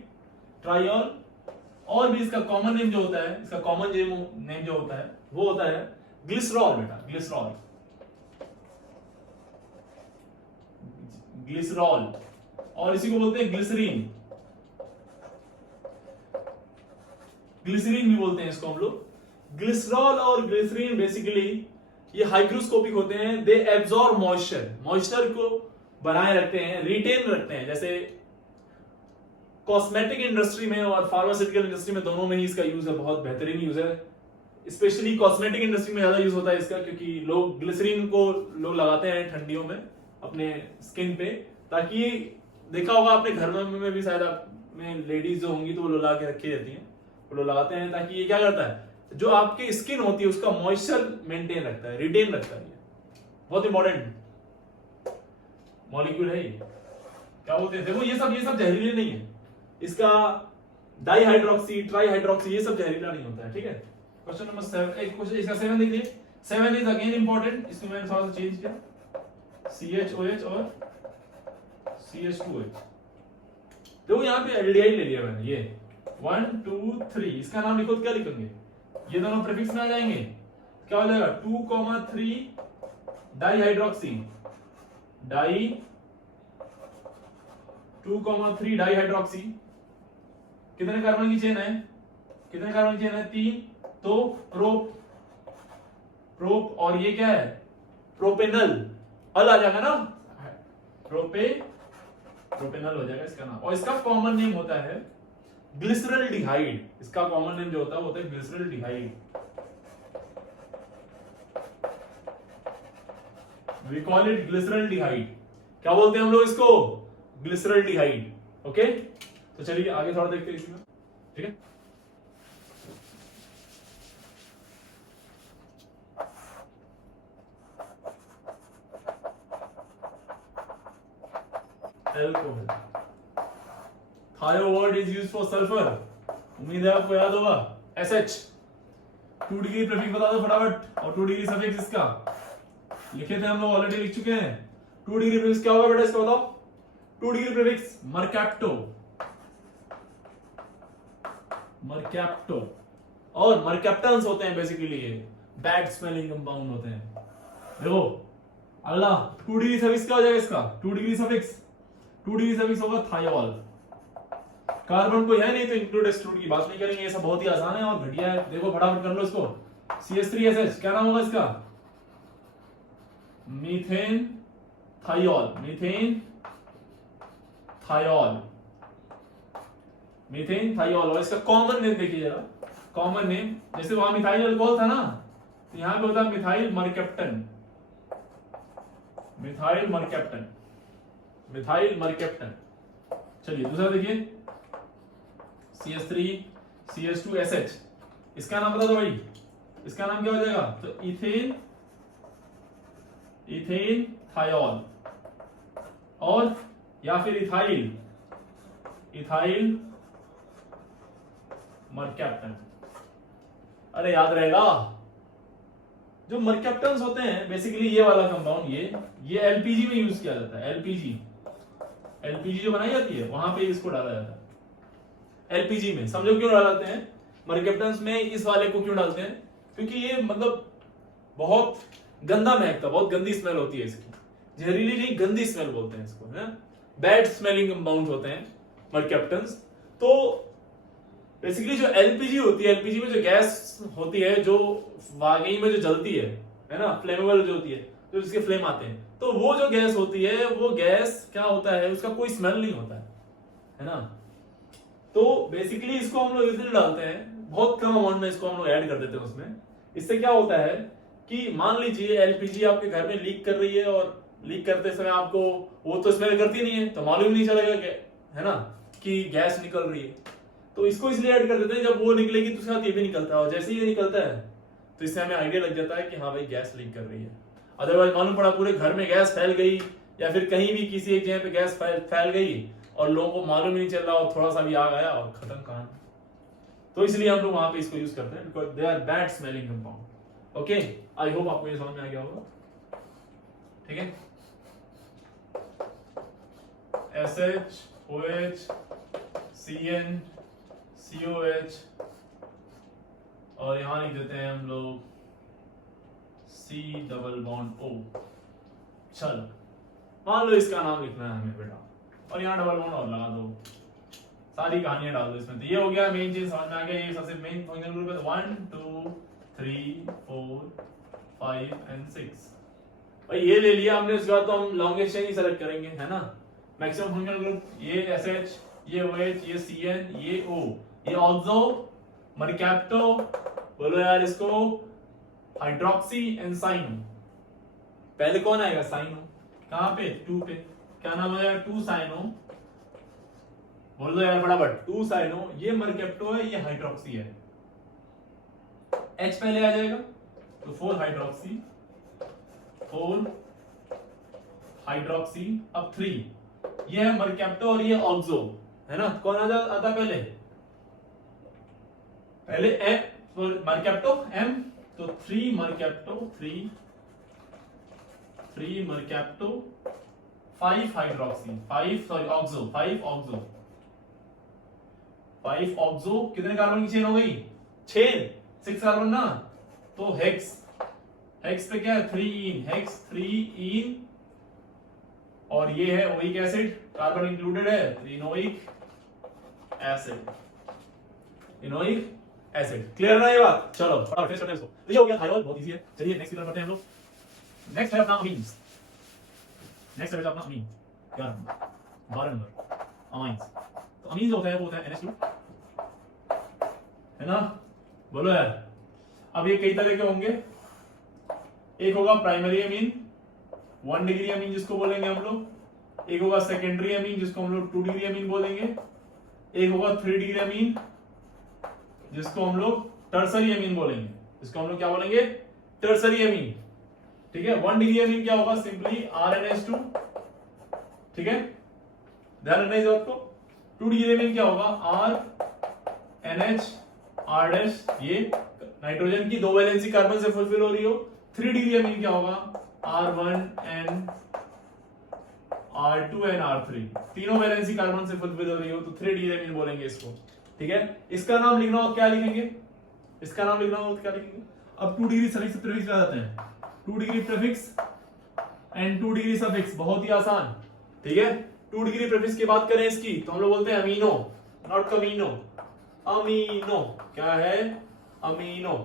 ट्राइऑल। और भी इसका कॉमन नेम जो होता है, इसका कॉमन नेम जो होता है वो होता है ग्लिसरॉल बेटा, ग्लिसरॉल। और इसी को बोलते हैं ग्लिसरीन। ग्लिसरीन भी बोलते हैं इसको हम लोग। ग्लिसरॉल और ग्लिसरीन बेसिकली ये हाइग्रोस्कोपिक होते हैं। दे एब्जॉर्ब मॉइस्चर को बनाए रखते हैं, रिटेन रखते हैं। जैसे कॉस्मेटिक इंडस्ट्री में और फार्मास्यूटिकल इंडस्ट्री में, दोनों में ही इसका यूज है, बहुत बेहतरीन यूज है। स्पेशली कॉस्मेटिक इंडस्ट्री में ज्यादा यूज होता है इसका, क्योंकि लोग ग्लिसरीन को लोग लगाते हैं ठंडियों में अपने स्किन पे, ताकि देखा होगा आपने घर में भी शायद आप में लेडीज जो होंगी तो वो लोग लगा के रखी रहती हैं, वो लोग लगाते हैं ताकि ये क्या करता है, जो आपकी स्किन होती है उसका मॉइस्चर मेंटेन रखता है, रिटेन रखता है। बहुत इंपॉर्टेंट मॉलिक्यूल है ये। क्या बोलते हैं? देखो ये सब जहरीले नहीं है। इसका डाइहाइड्रोक्सी, ट्राइहाइड्रोक्सी ये सब जहरीला नहीं होता है। ठीक है। क्वेश्चन नंबर 7, एक क्वेश्चन इसका 7 देखिए। 7 इज अगेन इंपॉर्टेंट, इसको मैंने थोड़ा सा चेंज किया, CHOH और CH2OH। देखो यहाँ पे एल्डिहाइड ले लिया मैंने, ये 1 2 3। इसका नाम लिखो तो क्या लिखेंगे? ये दोनों प्रीफिक्स में आ जाएंगे। क्या हो जाएगा? 2,3 डाइहाइड्रोक्सी 2,3 डाइहाइड्रोक्सी। कितने कार्बन की चेन है? 3। तो प्रोप और ये क्या है? प्रोपेनल। अल आ जाएगा ना, प्रोपेनल हो जाएगा इसका नाम। और इसका कॉमन नेम होता है ग्लिसरल्डिहाइड। इसका कॉमन नेम जो होता है वो होता है glyceraldehyde. We call it glyceraldehyde. क्या बोलते हैं हम लोग इसको? ग्लिसरल्डिहाइड। ओके, तो चलिए आगे थोड़ा देखते हैं इसमें। ठीक है। एल्कोहल। थायो word is used for sulphur. उम्मीद है आपको याद होगा। SH 2 डिग्री प्रीफिक्स बता दो फटाफट, और 2 डिग्री सफिक्स इसका लिखे थे हम लोग, ऑलरेडी लिख चुके हैं। 2 डिग्री प्रीफिक्स क्या होगा बेटा इसका बताओ? 2 डिग्री प्रीफिक्स मरकैप्टो और मरकैप्टन्स होते हैं बेसिकली, ये बैड स्मेलिंग कंपाउंड होते हैं। देखो अगला 2 डिग्री सफिक्स क्या हो जाएगा इसका? 2 डिग्री सफिक्स होगा थायोल। कार्बन कोई है नहीं तो इंक्लूड एक्सक्लूड की बात नहीं करेंगे, ये सब बहुत ही आसान है और घटिया है। देखो फटाफट कर लो इसको। CH3SH क्या नाम होगा इसका? Methane thiol. और इसका कॉमन नेम देखिए जरा। कॉमन नेम जैसे वहां मिथाइल अल्कोहल था ना, तो यहां पे होता है मिथाइल मरकैप्टन। चलिए दूसरा देखिए, CH3 CH2SH। इसका नाम बता दो भाई, इसका नाम क्या हो जाएगा? तो इथेन थायोल, और या फिर इथाइल मर्कैप्टन। अरे याद रहेगा, जो मर्कैप्टन्स होते हैं बेसिकली ये वाला कंपाउंड, ये एलपीजी में यूज किया जाता है। एलपीजी जो बनाई जाती है वहां पे इसको डाला जाता है। एलपीजी में समझो क्यों डालते हैं मर्कैप्टन्स में, इस वाले को क्यों डालते हैं, क्योंकि ये मतलब बहुत गंदा महकता, बहुत गंदी स्मेल होती है इसकी। जहरीली नहीं, गंदी स्मेल बोलते हैं इसको, है बैड स्मेलिंग कंपाउंड होते हैं मर्कैप्टन्स। तो बेसिकली जो एलपीजी होती है, एलपीजी में जो गैस होती है जो वाकई में जो जलती है ना, फ्लेमेबल जो होती है, जो जिसके फ्लेम आते हैं, तो वो जो गैस होती है वो गैस क्या होता है, उसका कोई स्मेल नहीं होता है ना। तो बेसिकली इसको हम लोग इसलिए डालते हैं, बहुत कम अमाउंट में इसको हम लोग ऐड कर देते हैं उसमें। इससे क्या होता है कि मान लीजिए एलपीजी आपके घर में लीक कर रही है, और लीक करते समय आपको वो तो स्मेल करती नहीं है, तो मालूम नहीं चलेगा है ना कि गैस निकल रही है। तो इसको इसलिए ऐड कर देते हैं, जब वो निकलेगी तो उसके साथ ये भी निकलता है, और जैसे ही ये निकलता है तो इससे हमें आइडिया लग जाता है कि हाँ भाई गैस लीक कर रही है। अदरवाइज मालूम पड़ा पूरे घर में गैस फैल गई, या फिर कहीं भी किसी एक जगह पे गैस फैल गई और लोगों को मालूम ही नहीं चल रहा, और थोड़ा सा भी आग आया और खत्म कहानी। तो इसलिए हम लोग वहां पे इसको यूज करते हैं, because they are bad smelling compound. Okay, I hope आपको ये समझ में आ गया होगा। ठीक है, SH OH CN COH, और यहां लिख देते हैं हम लोग C डबल बॉन्ड O। चलो मान लो इसका नाम लिखना है हमें बेटा, और यहाँ डबल बॉन्ड और लगा दो, सारी कहानियां डाल दो इसमें। तो ये हो गया मेन चीज, समझ में आ गया। ये सबसे मेन फंक्शनल ग्रुप है 1 2 3 4 5 एंड 6। भाई ये ले लिया हमने, उसके बाद तो हम लॉन्गेस्ट चेन ही सेलेक्ट करेंगे, है ना। मैक्सिमम फंक्शनल ग्रुप ये SH, ये OH, ये CN, ये O, ये ऑक्सो, मर्कैप्टो, बोलो यार इसको, हाइड्रोक्सी एंड साइनो। पहले कौन आएगा? साइनो। कहां पे? 2 पे। क्या नाम हो जाएगा? 2 साइनो। बोल दो यार फटाफट, 2 साइनो। ये मर्कैप्टो है, ये हाइड्रोक्सी है। H पहले आ जाएगा तो 4 हाइड्रोक्सी, 4 हाइड्रोक्सी, अब 3। ये है मर्कैप्टो और ये ऑक्सो, है ना। कौन आता पहले? पहले मर्कैप्टो M, तो 3 मर्कैप्टो, 3 मर्कैप्टो, 5 hydroxy, 5 sorry oxo, 5 oxo, 5 oxo. कितने कार्बन की चेन हो गई? 6 कार्बन ना, तो हेक्स। हेक्स पे क्या है? 3 इन, हेक्स 3 इन, और ये है ओइक एसिड, कार्बन इंक्लूडेड है, इनोइक एसिड, इनोइक एसिड। क्लियर ना ये बात? चलो फटाफट फिनिश करते हैं इसको। ये हो गया थायराइड, बहुत इजी है। चलिए नेक्स्ट की तरफ बढ़ते हैं हम लोग। नेक्स्ट है अपना अमीन्स। नेक्स्ट है अपना अमीन, क्या 12 नंबर अमाइंस। तो अमीन्स होता है वो होता है NH2, है ना। बोलो यार, अब ये कई तरह के होंगे। एक होगा प्राइमरी अमीन, 1 डिग्री अमीन जिसको बोलेंगे हम लोग। एक होगा सेकेंडरी अमीन जिसको हम लोग 2 डिग्री अमीन बोलेंगे। एक होगा 3 डिग्री अमीन जिसको हम लोग टर्सरी अमीन बोलेंगे। जिसको हम लोग क्या बोलेंगे? टर्सरी अमीन। ठीक है। 1 डिग्री अमीन क्या होगा? Simply RNH2। ठीक है, ध्यान रखना इस बात को। 2 डिग्री अमीन क्या होगा? RNH R', ये नाइट्रोजन की 2 वैलेंसी कार्बन से फुलफिल हो रही हो। 3 डिग्री अमीन क्या होगा? R1N R2 एंड R3, तीनों वैलेंसी कार्बन से फुलफिल हो रही हो, तो 3 डिग्री अमीन बोलेंगे इसको। ठीक है। इसका नाम लिखना हो क्या लिखेंगे? इसका नाम लिखना हो क्या लिखेंगे? अब 2 डिग्री सफिक्स प्रीफिक्स आ जाते हैं। 2 degree prefix and 2 degree suffix, बहुत ही आसान। ठीक है। 2 डिग्री प्रीफिक्स की बात करें इसकी, तो हम लोग बोलते हैं अमीनो, नॉट कमीनो, अमीनो। क्या है? अमीनो।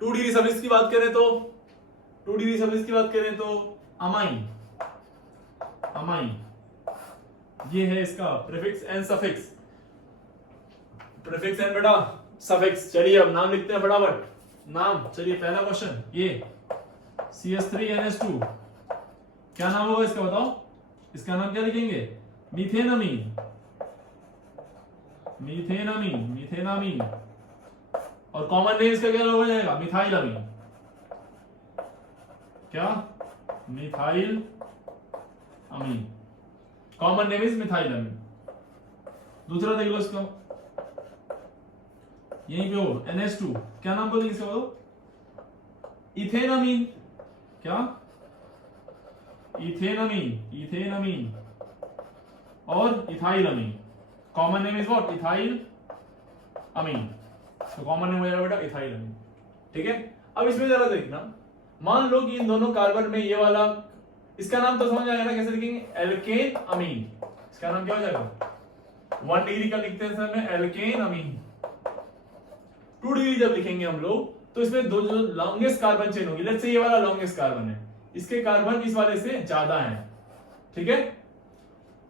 2 डिग्री सफिक्स की बात करें तो, 2 डिग्री सफिक्स की बात करें तो अमाइन, अमाइन। ये है इसका prefix and suffix. Prefix and बेटा सफिक्स। चलिए अब नाम लिखते हैं फटाफट। नाम, चलिए पहला क्वेश्चन, ये CH3NH2, क्या नाम होगा इसका बताओ? इसका नाम क्या लिखेंगे? मीथेनामीन, मीथेनामीन, मीथेनामीन। और कॉमन नेम इसका क्या हो जाएगा? मिथाइलामीन। क्या? Methyl amine. Common name is methylamine. दूसरा देख लो इसका, यहीं पे हो NH2, क्या नाम बोलेंगे इसका बताओ? इथेनामीन। क्या? इथेनामीन और ethyl amine. Common name is what? Ethyl amine. तो कॉमन नेम हो जाएगा बेटा इथाइल अमीन। ठीक है, अब इसमें जरा देखना, मान लो कि इन दोनों कार्बन में ये वाला, इसका नाम तो समझ आएगा ना कैसे लिखेंगे? एल्केन अमीन। इसका नाम क्या हो जाएगा? 1 डिग्री का लिखते हैं सर में एल्केन अमीन। 2 डिग्री जब लिखेंगे हम लोग तो इसमें दो जो लॉन्गेस्ट कार्बन चेन होगी, लेट्स से ये वाला लॉन्गेस्ट कार्बन है, इसके कार्बन इस वाले से ज्यादा है। ठीक है,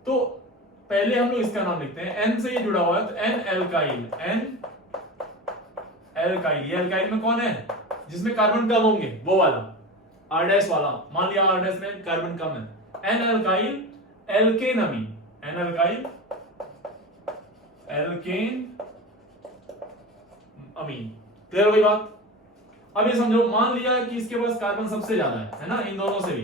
तो पहले हम लोग इसका नाम लिखते हैं, N से ये जुड़ा हुआ है तो N एल्काइल। ये एल्काइल में कौन है? जिसमें कार्बन कम होंगे वो वाला, R' वाला। मान लिया R' में कार्बन कम है। N एल्काइल एल्केन अमीन। N एल्काइल एल्केन अमीन। क्लियर हो गई बात? अब ये समझो, मान लिया कि इसके पास कार्बन सबसे ज्यादा है ना, इन दोनों से भी,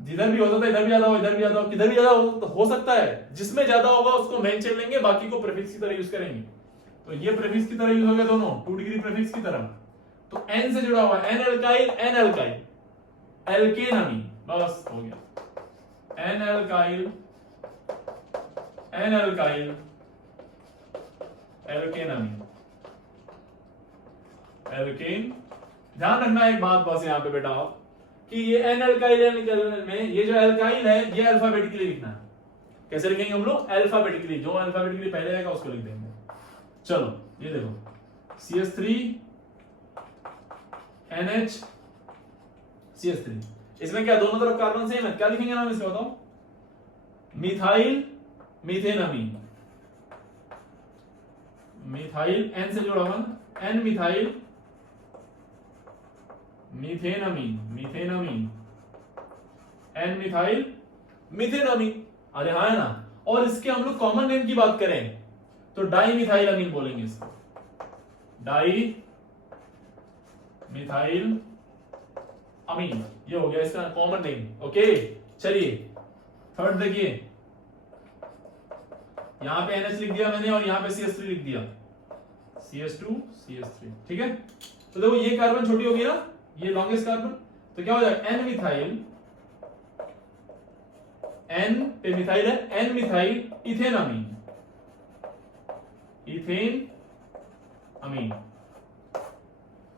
जिधर भी होता था, इधर भी ज्यादा हो, इधर भी ज्यादा हो, किधर भी ज्यादा हो सकता है। जिसमें ज्यादा होगा उसको मेन चेन लेंगे, बाकी को प्रीफिक्स की तरह यूज करेंगे। तो ये प्रीफिक्स की तरह यूज हो गया दोनों, 2 डिग्री प्रीफिक्स की तरह। तो N से जुड़ा हुआ है N एल्काइल एल्केन अमीन, बस हो गया। N एल्काइल एल्केन अमीन, एल्केन। ध्यान रखना एक बात बस यहाँ पे बेटा आप, कि ये N एल्काइल में ये जो एल्काइल है ये अल्फाबेटिकली लिखना है। कैसे लिखेंगे हम लोग? अल्फाबेटिकली, जो अल्फाबेटिकली पहले आएगा उसको लिख देंगे। चलो ये देखो, CH3 NH CH3, इसमें क्या दोनों तरफ कार्बन सेम है? क्या लिखेंगे नाम इसका बताओ? मिथाइल मीथेनामीन। मिथाइल N से जुड़ा हुआ, N मिथाइल मीथेनामीन, N मिथाइल मीथेनामीन। अरे हाँ है ना। और इसके हम लोग कॉमन नेम की बात करें तो डाई मिथाइल अमीन बोलेंगे इसको, डाई मिथाइल अमीन। ये हो गया इसका कॉमन नेम। ओके, चलिए थर्ड देखिए, यहां पे NH लिख दिया मैंने और यहां पे CH3 लिख दिया, CH2 CH3। ठीक है, तो देखो ये कार्बन छोटी होगी ना, ये लॉन्गेस्ट कार्बन, तो क्या हो जाएगा? N मिथाइल, N पे मिथाइल है, N मिथाइल इथेन अमीन,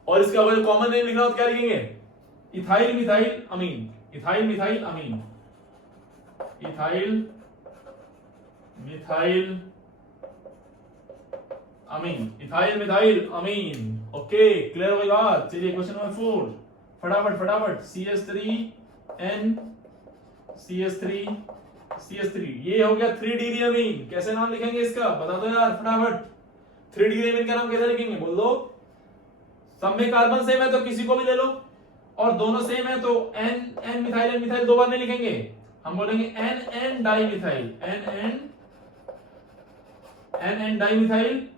और इसका अगर कॉमन नेम लिखना हो तो क्या लिखेंगे? इथाइल मिथाइल अमीन, इथाइल मिथाइल अमीन, इथाइल मिथाइल अमीन, इथाइल मिथाइल अमीन। ओके, क्लियर हो गई बात? चलिए क्वेश्चन नंबर 4, फटाफट CH3 N CH3 CH3, ये हो गया 3 डिग्री अमीन। कैसे नाम लिखेंगे इसका? बता दो यार फटाफट। 3 डिग्री अमीन का नाम कैसे लिखेंगे? बोल दो। सब में कार्बन सेम है तो किसी को भी ले लो, और दोनों सेम है तो N मिथाइल दो बार नहीं लिखेंगे, हम बोलेंगे N dimethyl, N dimethyl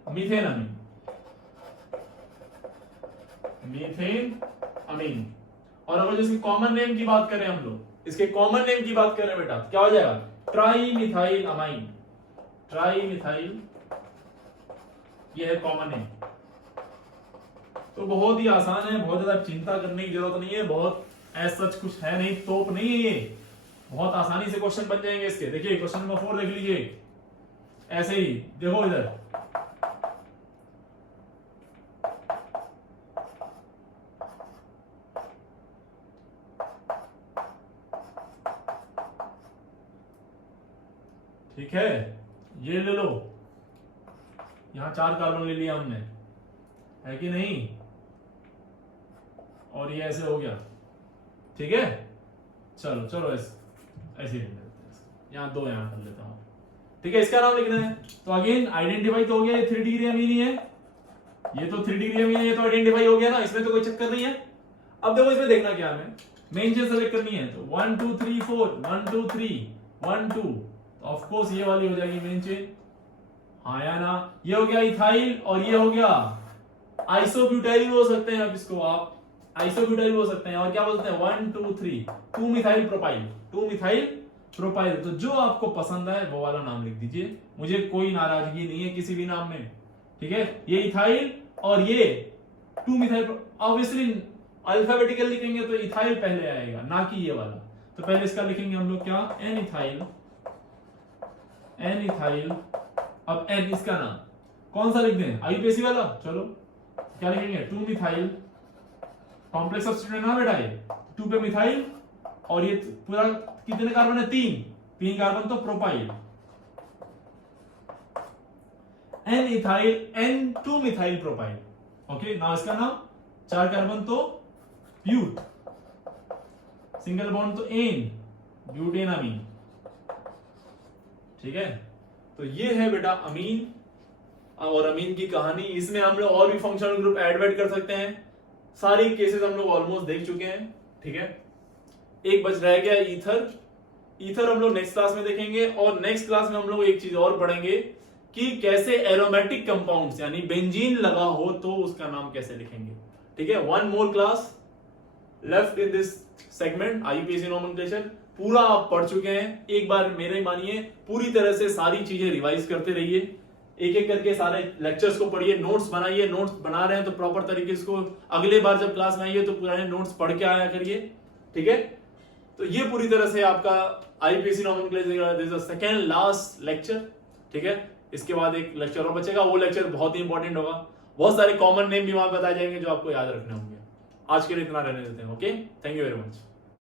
methanamine, और अगर इसकी कॉमन नेम की बात करें हम लोग, इसके कॉमन नेम की बात करें बेटा, क्या हो जाएगा? Tri methyl amine, tri methyl, ये है कॉमन नेम। तो बहुत ही आसान है, बहुत ज्यादा चिंता करने की जरूरत नहीं है, बहुत ऐसा सच कुछ है नहीं, तोप नहीं है ये, बहुत आसानी से क्वेश्चन बन जाएंगे इसके। देखिए क्वेश्चन नंबर 4 देख लीजिए, ऐसे ही देखो इधर, ठीक है, ये ले लो, यहां 4 कार्बन ले लिया हमने, है कि नहीं, और ये ऐसे हो गया। ठीक है, चलो चलो ऐसे लिख लेते हैं, यहां 2 यहां कर लेता हूं। ठीक है, इसका नाम लिखना है। तो अगेन आइडेंटिफाई तो हो गया, ये 3 डिग्री अमीन ही है, ये तो 3 डिग्री अमीन है, ये तो आइडेंटिफाई हो गया ना, इसमें तो कोई चक्कर नहीं है। अब देखो इसमें देखना क्या है, मेन चेन सेलेक्ट करनी है, तो 1 2 3 4 1 2 3 1 2, तो ऑफ कोर्स ये वाली हो जाएगी मेन चेन, हाँ या ना। ये हो गया इथाइल, और ये हो गया आइसोब्यूटाइल हो सकते हैं, अब इसको आप आइसोब्यूटाइल हो सकते हैं, और क्या बोलते हैं 1 2 3 2 मिथाइल प्रोपाइल, 2 मिथाइल प्रोपाइल। तो जो आपको पसंद है वो वाला नाम लिख दीजिए, मुझे कोई नाराजगी नहीं है किसी भी नाम में, ठीक है, ये इथाइल और ये 2 मिथाइल, ऑब्वियसली अल्फाबेटिकल लिखेंगे तो इथाइल पहले आएगा, ना कि ये वाला। तो पहले इसका लिखेंगे हम लोग क्या, एन इथाइल, अब एन इसका नाम कौन सा लिख दें, आईयूपीएसी वाला, चलो क्या लिखेंगे, 2 मिथाइल, कॉम्प्लेक्स सब्स्टिट्यूएंट ना बेटा ये, 2 पे मिथाइल और ये पूरा कितने कार्बन है, 3 कार्बन तो propyl, N ethyl, N 2 methyl propyl. Okay, now इसका नाम, 4 कार्बन तो ब्यूट, सिंगल बॉन्ड तो एन, ब्यूटेनामीन। ठीक है, तो ये है बेटा अमीन और अमीन की कहानी। इसमें हम लोग और भी फंक्शनल ग्रुप ऐड कर सकते हैं। सारी केसेस हम लोग ऑलमोस्ट देख चुके हैं। ठीक है, एक बच रह गया ईथर। ईथर हम लोग नेक्स्ट क्लास में देखेंगे और नेक्स्ट क्लास में हम लोग एक चीज और पढ़ेंगे कि कैसे एरोमेटिक कंपाउंड्स यानी बेंजीन लगा हो तो उसका नाम कैसे लिखेंगे। ठीक है, 1 more class left in this segment, IUPAC nomenclature पूरा आप पढ़ चुके हैं। एक बार मेरे मानिए पूरी तरह से सारी चीजें रिवाइज करते रहिए, एक एक करके सारे लेक्चर्स को पढ़िए, नोट्स बनाइए। नोट्स बना रहे हैं तो प्रॉपर तरीके से अगले बार जब क्लास में आइए तो पुराने नोट्स पढ़ के आया करिए। ठीक है, तो ये पूरी तरह से आपका IUPAC nomenclature this is the second last lecture. ठीक है, इसके बाद एक लेक्चर और बचेगा, वो लेक्चर बहुत ही इंपॉर्टेंट होगा। बहुत सारे कॉमन नेम भी वहां बताए जाएंगे जो आपको याद रखने होंगे। आज के लिए इतना रहने देते हैं। Okay, thank you very much.